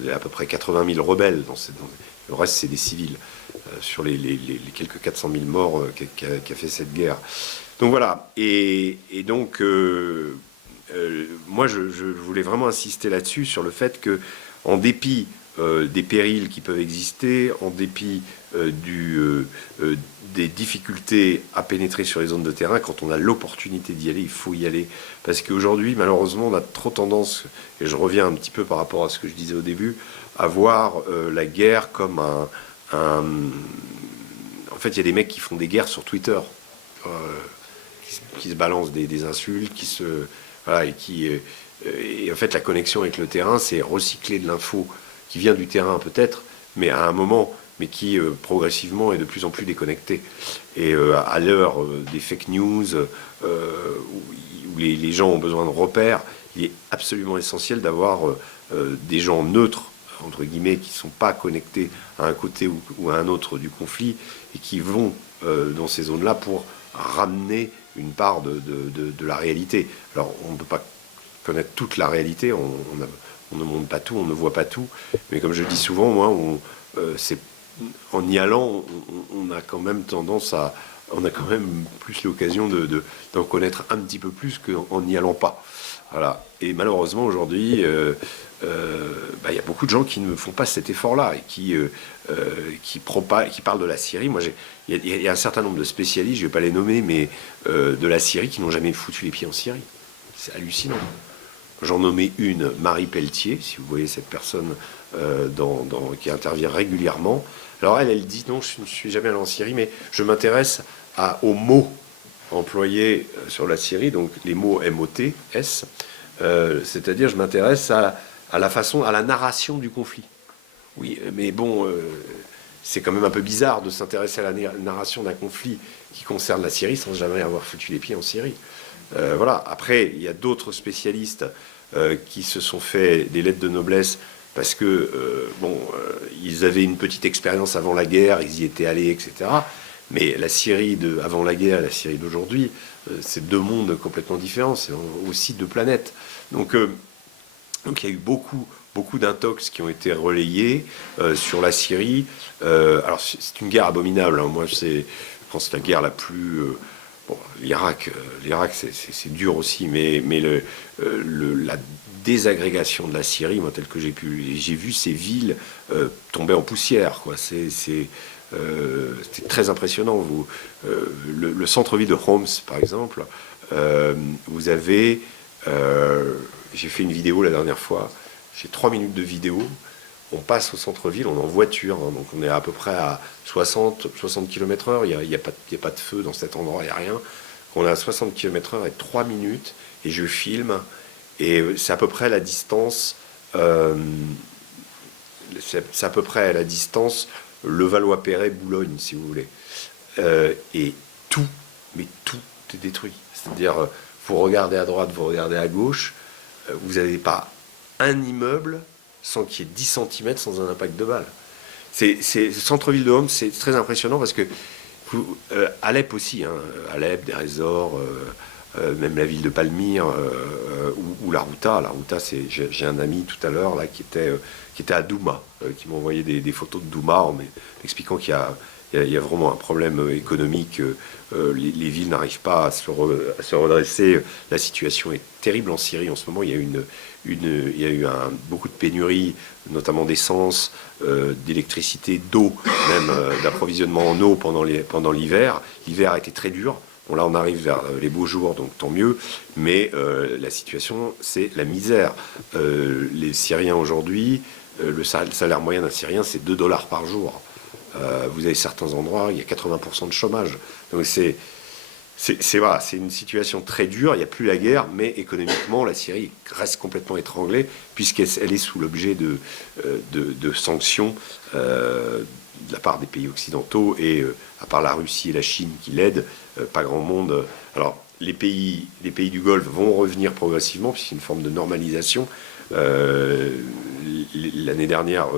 Il y a à peu près 80 000 rebelles. Le reste, c'est des civils. Sur les quelques 400 000 morts qu'a fait cette guerre. Donc voilà. Et donc, moi, je voulais vraiment insister là-dessus, sur le fait que, en dépit des périls qui peuvent exister, en dépit des difficultés à pénétrer sur les zones de terrain, quand on a l'opportunité d'y aller, il faut y aller. Parce qu'aujourd'hui, malheureusement, on a trop tendance, et je reviens un petit peu par rapport à ce que je disais au début, à voir la guerre comme en fait, il y a des mecs qui font des guerres sur Twitter, qui se balancent des insultes, voilà, et en fait, la connexion avec le terrain, c'est recycler de l'info qui vient du terrain peut-être, mais à un moment, mais qui progressivement est de plus en plus déconnecté. Et à l'heure des fake news, où les gens ont besoin de repères, il est absolument essentiel d'avoir des gens neutres, entre guillemets, qui ne sont pas connectés à un côté ou à un autre du conflit, et qui vont dans ces zones-là pour ramener une part de la réalité. Alors, on ne peut pas connaître toute la réalité, on ne montre pas tout, on ne voit pas tout, mais comme je dis souvent, moi, en y allant, on a quand même tendance on a quand même plus l'occasion d'en connaître un petit peu plus qu'en n'y allant pas. Voilà. Et malheureusement, aujourd'hui, y a beaucoup de gens qui ne font pas cet effort-là et qui parlent de la Syrie. Moi, il y a un certain nombre de spécialistes, je ne vais pas les nommer, mais de la Syrie qui n'ont jamais foutu les pieds en Syrie. C'est hallucinant. J'en nommais une, Marie Pelletier, si vous voyez cette personne qui intervient régulièrement. Alors elle dit non, je ne suis jamais allé en Syrie, mais je m'intéresse aux mots employés sur la Syrie, donc les mots MOTS, c'est-à-dire je m'intéresse à la narration du conflit. Oui, mais bon, c'est quand même un peu bizarre de s'intéresser à la narration d'un conflit qui concerne la Syrie sans jamais avoir foutu les pieds en Syrie. Voilà. Après, il y a d'autres spécialistes qui se sont fait des lettres de noblesse parce que ils avaient une petite expérience avant la guerre, ils y étaient allés, etc. Mais la Syrie avant la guerre et la Syrie d'aujourd'hui, c'est deux mondes complètement différents, c'est aussi deux planètes. Donc il y a eu beaucoup d'intox qui ont été relayés sur la Syrie. Alors c'est une guerre abominable, hein. Moi je pense que la guerre la plus... l'Irak c'est dur aussi, mais la désagrégation de la Syrie, moi tel que j'ai vu ces villes tomber en poussière, quoi. C'était très impressionnant. Le centre-ville de Homs, par exemple, vous avez... j'ai fait une vidéo la dernière fois, j'ai 3 minutes de vidéo on passe au centre-ville, on est en voiture, hein, donc on est à peu près à 60 km/h, il n'y a pas de feu dans cet endroit, il n'y a rien. On est à 60 km/h et 3 minutes, et je filme, et c'est à peu près la distance, c'est à peu près à la distance Levallois-Perret-Boulogne, si vous voulez. Et tout, mais tout est détruit. C'est-à-dire, vous regardez à droite, vous regardez à gauche, vous n'avez pas un immeuble sans qu'il y ait 10 cm sans un impact de balle. Le centre-ville de Homs, c'est très impressionnant parce que Alep aussi, hein, Alep, Deir ez-Zor, même la ville de Palmyre ou la Routa. La Routa, j'ai un ami tout à l'heure là qui était à Douma, qui m'a envoyé des photos de Douma en m'expliquant qu'il y a vraiment un problème économique. Les villes n'arrivent pas à se redresser. La situation est terrible en Syrie en ce moment. Il y a eu beaucoup de pénuries, notamment d'essence, d'électricité, d'eau, même d'approvisionnement en eau pendant l'hiver. L'hiver a été très dur. Bon, là, on arrive vers les beaux jours, donc tant mieux. Mais la situation, c'est la misère. Les Syriens aujourd'hui, le salaire moyen d'un Syrien, c'est 2 dollars par jour. Vous avez certains endroits, il y a 80% de chômage. Donc voilà, c'est une situation très dure. Il n'y a plus la guerre, mais économiquement, la Syrie reste complètement étranglée puisqu'elle est sous l'objet de sanctions de la part des pays occidentaux et à part la Russie et la Chine qui l'aident, pas grand monde. Alors les pays du Golfe vont revenir progressivement puisqu'il y a une forme de normalisation. L'année dernière,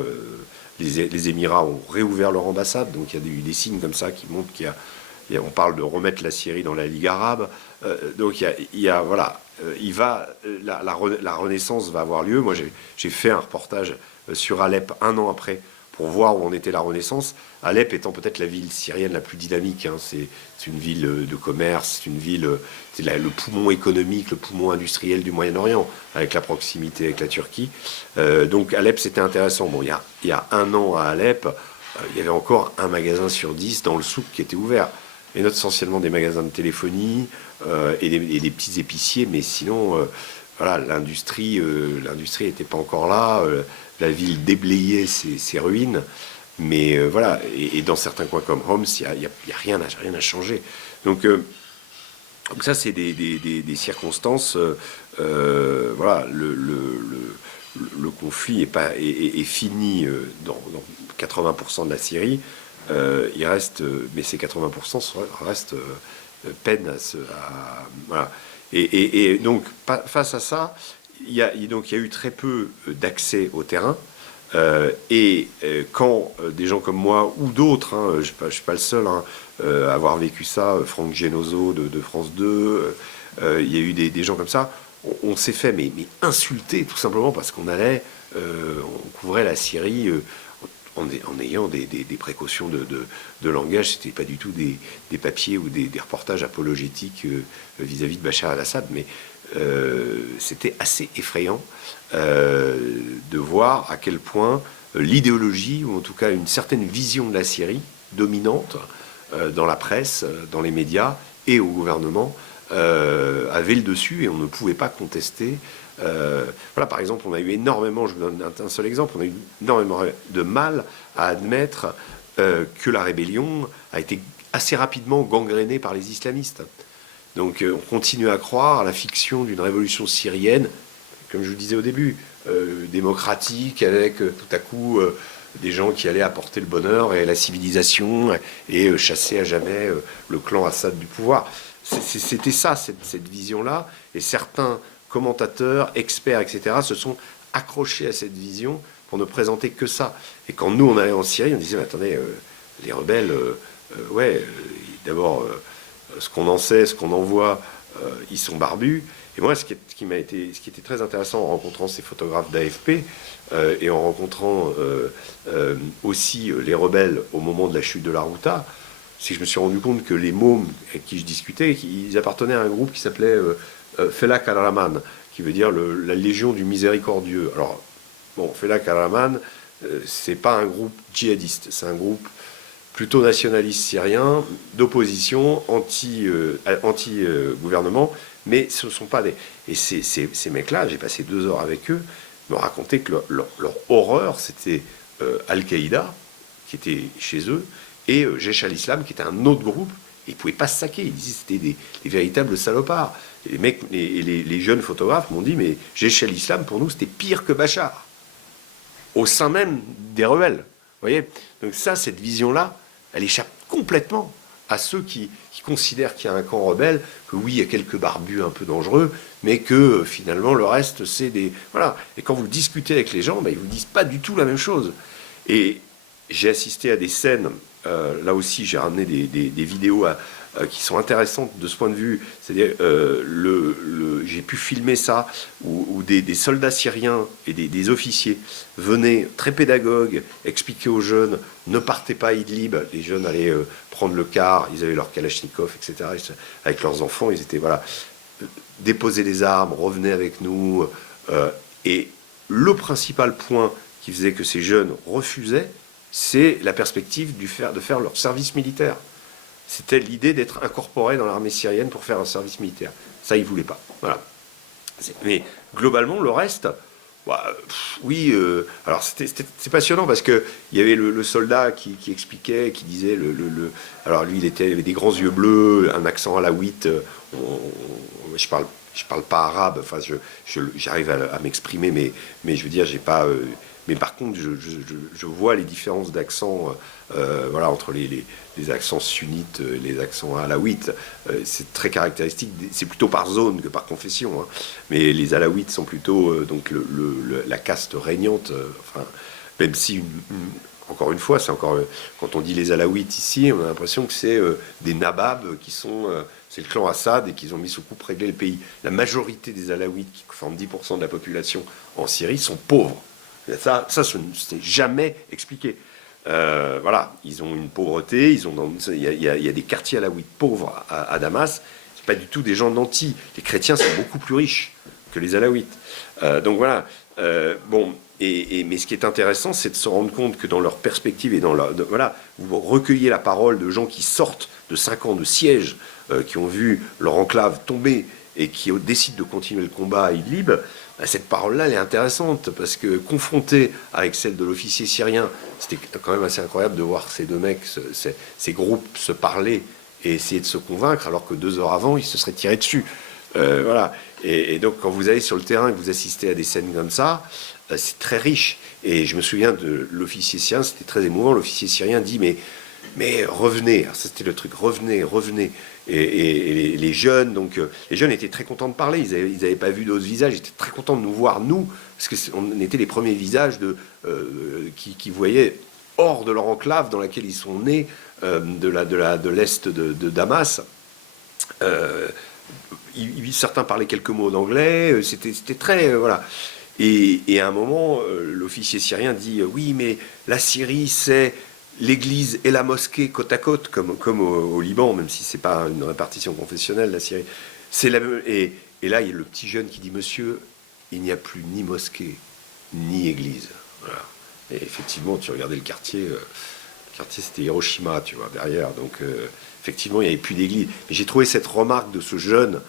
les Émirats ont réouvert leur ambassade, donc il y a eu des signes comme ça qui montrent on parle de remettre la Syrie dans la Ligue arabe. Donc voilà, la renaissance va avoir lieu. Moi, j'ai fait un reportage sur Alep 1 an après pour voir où en était la renaissance. Alep étant peut-être la ville syrienne la plus dynamique. Hein. C'est une ville de commerce, c'est le poumon économique, le poumon industriel du Moyen-Orient, avec la proximité avec la Turquie. Donc Alep, c'était intéressant. Bon, il y a 1 an à Alep, il y avait encore un magasin sur 10 dans le souk qui était ouvert. Et essentiellement des magasins de téléphonie et des petits épiciers, mais sinon, voilà, l'industrie n'était pas encore là. La ville déblayait ses ruines, mais voilà. Et dans certains coins comme Homs, il y a rien à changer. Donc ça, c'est des circonstances. Voilà, le conflit est fini dans 80% de la Syrie. Il reste, mais ces 80% restent peine voilà. Et donc, face à ça, il y a eu très peu d'accès au terrain. Quand des gens comme moi ou d'autres, hein, je ne suis pas le seul hein, à avoir vécu ça, Franck Genozo de France 2, il y a eu des gens comme ça, on s'est fait mais insulter tout simplement parce qu'on on couvrait la Syrie en ayant des précautions de langage. C'était pas du tout des papiers ou des reportages apologétiques vis-à-vis de Bachar el-Assad, mais c'était assez effrayant de voir à quel point l'idéologie, ou en tout cas une certaine vision de la Syrie dominante dans la presse, dans les médias et au gouvernement, avait le dessus et on ne pouvait pas contester. Voilà, par exemple, on a eu énormément, je vous donne un seul exemple, on a eu énormément de mal à admettre que la rébellion a été assez rapidement gangrénée par les islamistes. Donc on continue à croire à la fiction d'une révolution syrienne, comme je vous disais au début, démocratique, avec tout à coup des gens qui allaient apporter le bonheur et la civilisation et chasser à jamais le clan Assad du pouvoir. C'était ça, cette vision-là, et certains commentateurs, experts, etc., se sont accrochés à cette vision pour ne présenter que ça. Et quand nous, on allait en Syrie, on disait, mais attendez, les rebelles, d'abord, ce qu'on en sait, ce qu'on en voit, ils sont barbus. Et moi, ce qui était très intéressant en rencontrant ces photographes d'AFP et en rencontrant aussi les rebelles au moment de la chute de la Routa, c'est que je me suis rendu compte que les mômes avec qui je discutais, ils appartenaient à un groupe qui s'appelait Felak al-Rahman, qui veut dire la Légion du Miséricordieux. Alors, bon, Felak al-Rahman, c'est pas un groupe djihadiste, c'est un groupe plutôt nationaliste syrien, d'opposition, anti-gouvernement, mais ce ne sont pas des... Et ces mecs-là, j'ai passé 2 heures avec eux, me racontaient que leur horreur, c'était Al-Qaïda, qui était chez eux, et Jaish al-Islam, qui était un autre groupe. Et ils ne pouvaient pas se saquer. Ils disaient que c'était des véritables salopards. Et les mecs, les jeunes photographes m'ont dit, mais Jaish al-Islam, pour nous, c'était pire que Bachar, au sein même des rebelles. Vous voyez? Donc ça, cette vision-là, elle échappe complètement à ceux qui considèrent qu'il y a un camp rebelle, que oui, il y a quelques barbus un peu dangereux, mais que finalement, le reste, c'est des... Voilà. Et quand vous discutez avec les gens, ben, ils ne vous disent pas du tout la même chose. Et j'ai assisté à des scènes, là aussi, j'ai ramené des vidéos qui sont intéressantes de ce point de vue. C'est-à-dire, j'ai pu filmer ça, où des soldats syriens et des officiers venaient, très pédagogues, expliquer aux jeunes, ne partez pas à Idlib. Les jeunes allaient prendre le car, ils avaient leur Kalachnikov, etc. Avec leurs enfants, ils étaient, voilà, déposez les armes, revenez avec nous. Et le principal point qui faisait que ces jeunes refusaient, c'est la perspective de faire leur service militaire. C'était l'idée d'être incorporé dans l'armée syrienne pour faire un service militaire. Ça, ils ne voulaient pas. Voilà. Mais globalement, le reste, bah, oui. Alors, c'est passionnant parce qu'il y avait le soldat qui expliquait, qui disait... alors, lui, il avait des grands yeux bleus, un accent alaouite. Je parle pas arabe. Enfin, j'arrive à m'exprimer, mais je veux dire, j'ai pas... mais par contre, je vois les différences d'accent voilà, entre les accents sunnites et les accents alaouites. C'est très caractéristique. C'est plutôt par zone que par confession. Hein. Mais les alaouites sont plutôt donc la caste régnante. Enfin, même si, encore une fois, c'est encore quand on dit les alaouites ici, on a l'impression que c'est des nababs qui sont... c'est le clan Assad et qu'ils ont mis sous coupe régler le pays. La majorité des alaouites, qui forment 10% de la population en Syrie, sont pauvres. Ça c'est jamais expliqué. Voilà, ils ont une pauvreté, il y a des quartiers alaouites pauvres à Damas, c'est pas du tout des gens nantis. Les chrétiens sont beaucoup plus riches que les alaouites. Donc voilà, bon, mais ce qui est intéressant, c'est de se rendre compte que dans leur perspective et voilà, vous recueillez la parole de gens qui sortent de 5 ans de siège, qui ont vu leur enclave tomber et qui décident de continuer le combat à Idlib. Cette parole-là, elle est intéressante, parce que confrontée avec celle de l'officier syrien, c'était quand même assez incroyable de voir ces deux mecs, ces groupes se parler et essayer de se convaincre, alors que 2 heures avant, ils se seraient tirés dessus. Voilà. Et donc, quand vous allez sur le terrain et que vous assistez à des scènes comme ça, c'est très riche. Et je me souviens de l'officier syrien, c'était très émouvant. L'officier syrien dit, mais revenez. Alors, ça, c'était le truc, revenez. Et les jeunes, donc les jeunes étaient très contents de parler. Ils avaient pas vu d'autres visages. Ils étaient très contents de nous voir, nous, parce que on était les premiers visages qui voyaient hors de leur enclave dans laquelle ils sont nés, de l'est de Damas. Certains parlaient quelques mots d'anglais. C'était très voilà. Et à un moment, l'officier syrien dit oui, mais la Syrie, c'est l'église et la mosquée côte à côte, comme au Liban, même si c'est pas une répartition confessionnelle, la Syrie. Et là, il y a le petit jeune qui dit, monsieur, il n'y a plus ni mosquée, ni église. Voilà. Et effectivement, tu regardais le quartier c'était Hiroshima, tu vois, derrière. Donc, effectivement, il n'y avait plus d'église. Mais j'ai trouvé cette remarque de ce jeune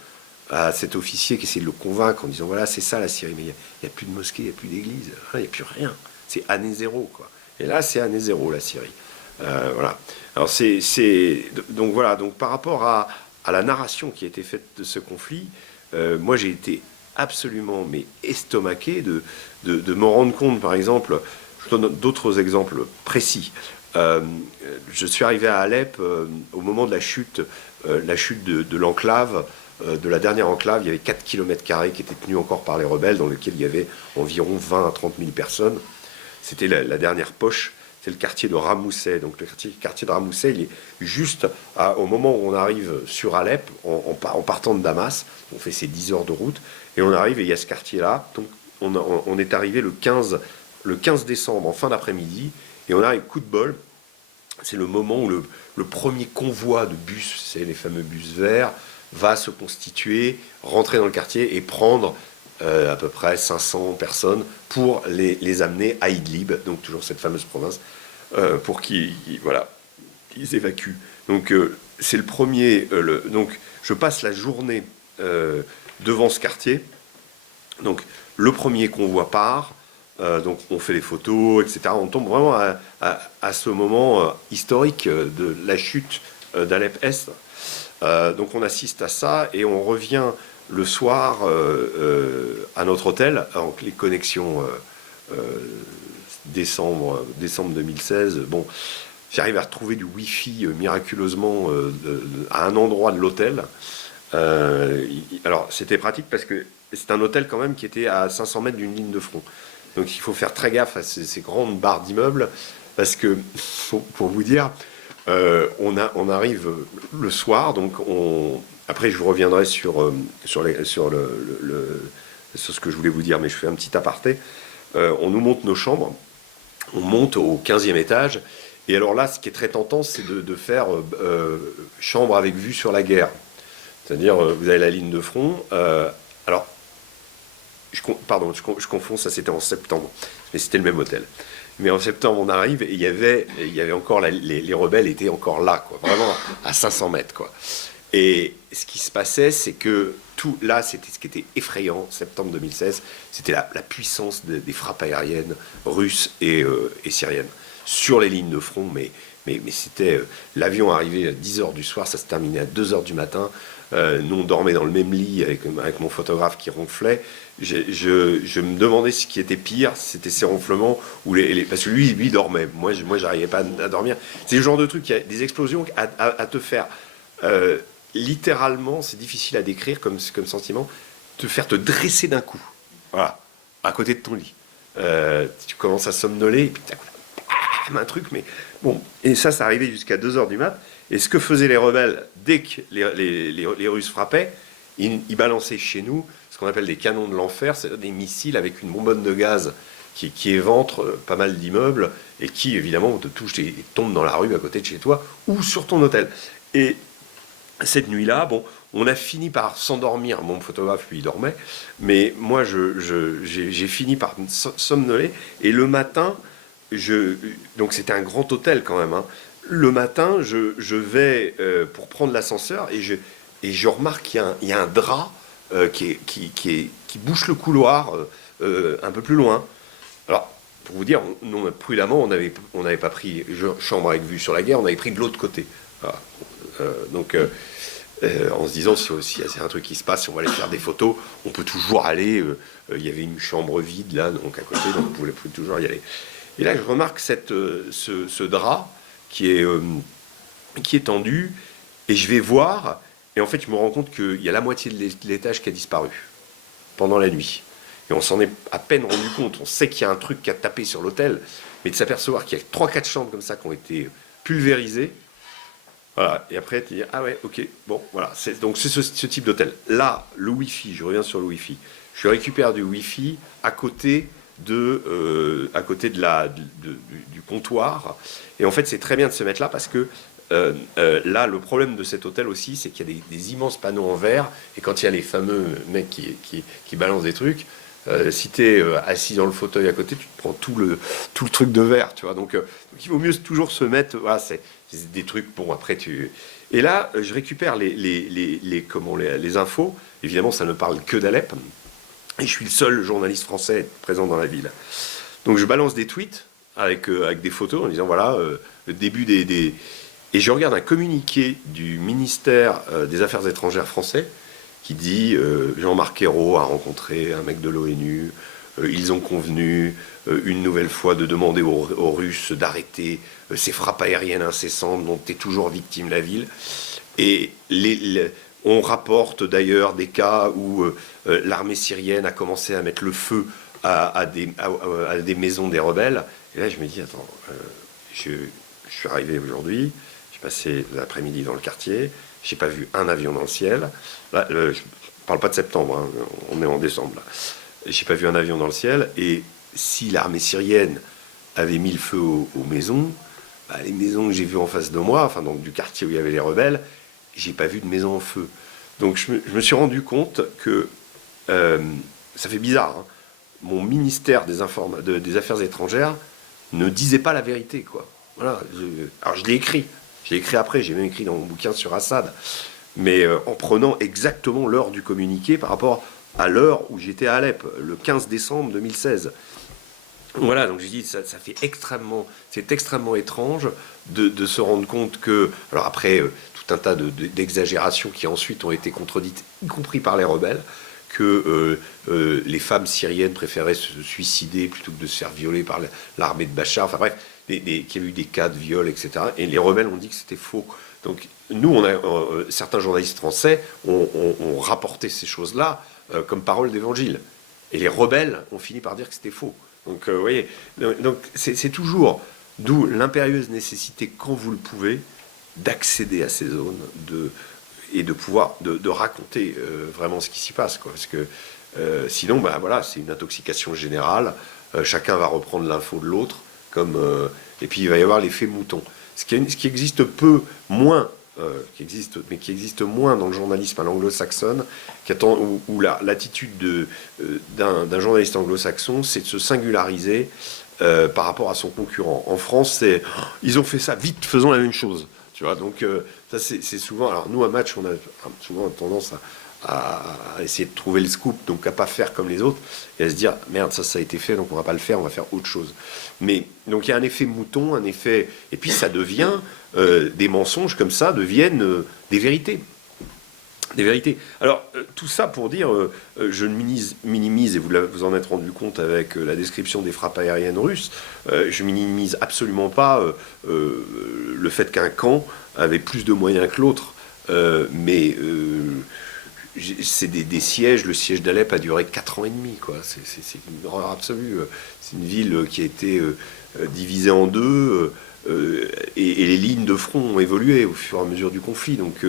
à cet officier qui essaie de le convaincre en disant, voilà, c'est ça la Syrie, mais il n'y a plus de mosquée, il n'y a plus d'église, il n'y a plus rien. C'est année zéro, quoi. Et là, c'est année zéro, la Syrie. Voilà. Alors, donc voilà. Donc, par rapport à la narration qui a été faite de ce conflit, moi, j'ai été absolument estomaqué de me rendre compte, par exemple, je donne d'autres exemples précis. Je suis arrivé à Alep au moment de la chute de l'enclave. De la dernière enclave, il y avait 4 km² qui étaient tenus encore par les rebelles, dans lequel il y avait environ 20 à 30 000 personnes. C'était la dernière poche, c'est le quartier de Ramousset. Donc le quartier de Ramousset, il est juste au moment où on arrive sur Alep, en partant de Damas, on fait ces 10 heures de route, et on arrive et il y a ce quartier-là. Donc on est arrivé le 15 décembre, en fin d'après-midi, et on arrive, coup de bol, c'est le moment où le premier convoi de bus, c'est les fameux bus verts, va se constituer, rentrer dans le quartier et prendre à peu près 500 personnes pour les amener à Idlib, donc toujours cette fameuse province, pour qu'ils évacuent. Donc c'est le premier. Donc je passe la journée devant ce quartier Donc le premier convoi part, donc on fait les photos, etc. On tombe vraiment à ce moment historique de la chute d'Alep-Est. Donc on assiste à ça et on revient le soir à notre hôtel, en les connexions décembre 2016. Bon, j'arrive à retrouver du Wi-Fi miraculeusement à un endroit de l'hôtel. Alors c'était pratique parce que c'est un hôtel quand même qui était à 500 mètres d'une ligne de front. Donc il faut faire très gaffe à ces grandes barres d'immeubles parce que, pour vous dire, on arrive le soir, donc après je vous reviendrai sur ce que je voulais vous dire, mais je fais un petit aparté. On nous monte nos chambres, on monte au 15e étage, et alors là, ce qui est très tentant, c'est de faire chambre avec vue sur la guerre. C'est-à-dire, vous avez la ligne de front. Alors, je confonds, ça c'était en septembre, mais c'était le même hôtel. Mais en septembre, on arrive et il y avait encore les rebelles étaient encore là, quoi, vraiment à 500 mètres, quoi. Et ce qui se passait, c'est que tout là, c'était ce qui était effrayant. Septembre 2016, c'était la puissance des frappes aériennes russes et syriennes sur les lignes de front. Mais c'était l'avion arrivait à 10h du soir, ça se terminait à 2h du matin. Nous, on dormait dans le même lit avec mon photographe qui ronflait. Je me demandais ce qui était pire, c'était ces ronflements ou parce que lui dormait. Moi, j'arrivais pas à dormir. C'est le genre de truc, il y a des explosions à te faire. Littéralement, c'est difficile à décrire comme sentiment, te faire te dresser d'un coup, voilà, à côté de ton lit. Tu commences à somnoler, et puis un truc, mais bon, et ça arrivait jusqu'à 2h du mat. Et ce que faisaient les rebelles, dès que les Russes frappaient, ils balançaient chez nous ce qu'on appelle des canons de l'enfer, c'est-à-dire des missiles avec une bonbonne de gaz qui éventre pas mal d'immeubles et qui, évidemment, te touche et tombe dans la rue à côté de chez toi ou sur ton hôtel. Et cette nuit-là, bon, on a fini par s'endormir. Mon photographe, lui, il dormait. Mais moi, j'ai fini par somnoler. Et le matin, donc c'était un grand hôtel quand même, hein. Le matin, je vais pour prendre l'ascenseur et je remarque qu'il y a un drap qui bouche le couloir un peu plus loin. Alors, pour vous dire, nous, prudemment, on n'avait pas pris chambre avec vue sur la guerre, on avait pris de l'autre côté. Voilà. Donc, en se disant, si c'est un truc qui se passe, si on va aller faire des photos, on peut toujours aller. Il y avait une chambre vide là, donc à côté, donc on pouvait toujours y aller. Et là, je remarque ce drap qui est tendu, et je vais voir, et en fait, je me rends compte qu'il y a la moitié de l'étage qui a disparu pendant la nuit. Et on s'en est à peine rendu compte. On sait qu'il y a un truc qui a tapé sur l'hôtel, mais de s'apercevoir qu'il y a 3-4 chambres comme ça qui ont été pulvérisées. Voilà. Et après, tu dis, ah ouais, ok, bon, voilà. Donc, c'est ce type d'hôtel. Là, le Wi-Fi, je reviens sur le Wi-Fi. Je récupère du Wi-Fi à côté du comptoir. Et en fait, c'est très bien de se mettre là parce que là, le problème de cet hôtel aussi, c'est qu'il y a des immenses panneaux en verre. Et quand il y a les fameux mecs qui balancent des trucs, si tu es assis dans le fauteuil à côté, tu te prends tout le truc de verre, tu vois. Donc il vaut mieux toujours se mettre. Voilà, c'est des trucs. Bon, après, Et là, je récupère les infos. Évidemment, ça ne parle que d'Alep. Et je suis le seul journaliste français présent dans la ville. Donc je balance des tweets avec des photos en disant voilà, le début des... Et je regarde un communiqué du ministère des Affaires étrangères français qui dit Jean-Marc Ayrault a rencontré un mec de l'ONU, ils ont convenu une nouvelle fois de demander aux Russes d'arrêter ces frappes aériennes incessantes dont est toujours victime la ville. Et on rapporte d'ailleurs des cas où l'armée syrienne a commencé à mettre le feu à des maisons des rebelles. Et là, je me dis, attends, je suis arrivé aujourd'hui, j'ai passé l'après-midi dans le quartier, j'ai pas vu un avion dans le ciel. Là, je parle pas de septembre, hein, on est en décembre. Là. J'ai pas vu un avion dans le ciel. Et si l'armée syrienne avait mis le feu aux maisons, bah, les maisons que j'ai vues en face de moi, enfin donc du quartier où il y avait les rebelles, j'ai pas vu de maison en feu. Donc je me suis rendu compte que ça fait bizarre. Hein. Mon ministère des Affaires étrangères ne disait pas la vérité, quoi. Voilà. Alors je l'ai écrit. Je l'ai écrit après. J'ai même écrit dans mon bouquin sur Assad. Mais en prenant exactement l'heure du communiqué par rapport à l'heure où j'étais à Alep, le 15 décembre 2016. Voilà, donc j'ai dit, c'est extrêmement étrange de se rendre compte que, alors après, tout un tas d'exagérations qui ensuite ont été contredites, y compris par les rebelles, que les femmes syriennes préféraient se suicider plutôt que de se faire violer par l'armée de Bachar, enfin bref, qu'il y a eu des cas de viol, etc. Et les rebelles ont dit que c'était faux. Donc nous, certains journalistes français ont rapporté ces choses-là comme parole d'évangile. Et les rebelles ont fini par dire que c'était faux. Donc, vous voyez, c'est toujours, d'où l'impérieuse nécessité, quand vous le pouvez, d'accéder à ces zones et de pouvoir de raconter vraiment ce qui s'y passe, quoi. Parce que sinon, ben, voilà, c'est une intoxication générale. Chacun va reprendre l'info de l'autre, et puis il va y avoir l'effet mouton. Ce qui existe peu moins. Qui existe moins dans le journalisme à l'anglo-saxonne, où l'attitude d'un journaliste anglo-saxon, c'est de se singulariser par rapport à son concurrent. En France, ils ont fait ça, vite, faisons la même chose. Tu vois, donc ça c'est souvent. Alors nous à Match, on a souvent tendance à essayer de trouver le scoop, donc à pas faire comme les autres, et à se dire merde, ça a été fait, donc on va pas le faire, on va faire autre chose. Mais donc il y a un effet mouton, et puis ça devient des mensonges comme ça deviennent des vérités. Des vérités. Alors, tout ça pour dire, je minimise, et vous en êtes rendu compte avec la description des frappes aériennes russes, je minimise absolument pas le fait qu'un camp avait plus de moyens que l'autre, mais c'est des sièges. Le siège d'Alep a duré 4 ans et demi, quoi. C'est une horreur absolue. C'est une ville qui a été divisée en deux, et les lignes de front ont évolué au fur et à mesure du conflit. Donc,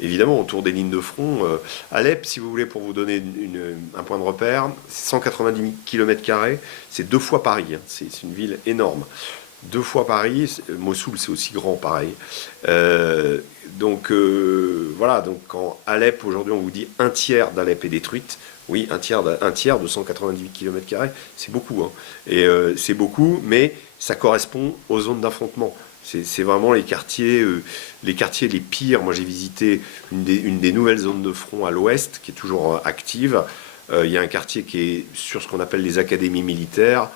évidemment, autour des lignes de front, Alep, si vous voulez, pour vous donner un point de repère, c'est 190 km², c'est 2 fois Paris. Hein. C'est une ville énorme. 2 fois Paris. Mossoul, c'est aussi grand, pareil. Donc, voilà. Donc, quand Alep, aujourd'hui, on vous dit un tiers d'Alep est détruite, oui, un tiers de 198 km², c'est beaucoup. Hein. Et c'est beaucoup, mais ça correspond aux zones d'affrontement. C'est vraiment les quartiers les pires. Moi, j'ai visité une des nouvelles zones de front à l'ouest, qui est toujours active. Il y a un quartier qui est sur ce qu'on appelle les académies militaires.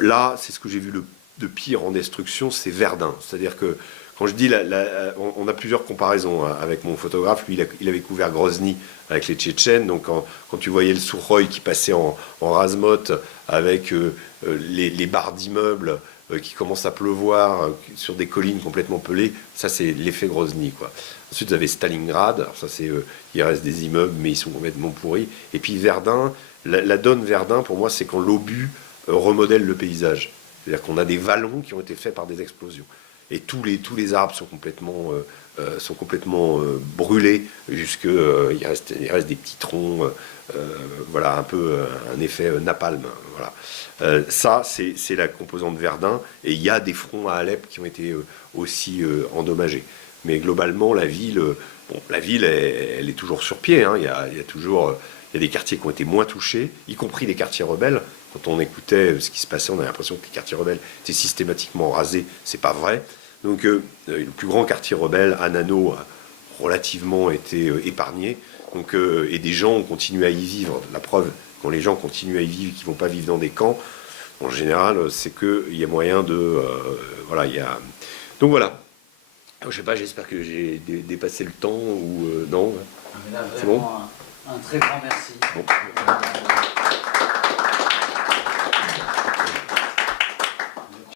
Là, c'est ce que j'ai vu de pire en destruction, c'est Verdun. C'est-à-dire que, quand je dis, on a plusieurs comparaisons avec mon photographe. Lui, il avait couvert Grozny avec les Tchétchènes. Donc, quand tu voyais le Soukhoï qui passait en razmotte avec les barres d'immeubles qui commencent à pleuvoir sur des collines complètement pelées, ça, c'est l'effet Grozny, quoi. Ensuite, vous avez Stalingrad. Alors ça, il reste des immeubles, mais ils sont complètement pourris. Et puis Verdun, la donne Verdun, pour moi, c'est quand l'obus remodèle le paysage. C'est-à-dire qu'on a des vallons qui ont été faits par des explosions. Et tous les arbres sont complètement brûlés, il reste des petits troncs, voilà, un peu un effet napalm. Voilà. Ça, c'est la composante Verdun, et il y a des fronts à Alep qui ont été aussi endommagés. Mais globalement, la ville, elle est toujours sur pied. Hein. Il y a des quartiers qui ont été moins touchés, y compris les quartiers rebelles. Quand on écoutait ce qui se passait, on avait l'impression que les quartiers rebelles étaient systématiquement rasés. C'est pas vrai. Donc, le plus grand quartier rebelle, Anano, a relativement été épargné. Donc, et des gens ont continué à y vivre. La preuve, quand les gens continuent à y vivre, qu'ils ne vont pas vivre dans des camps, en général, c'est qu'il y a moyen de... voilà, Donc voilà. Je sais pas, j'espère que j'ai dépassé le temps ou non. Mais là, C'est bon. vraiment, un très grand merci. Bon.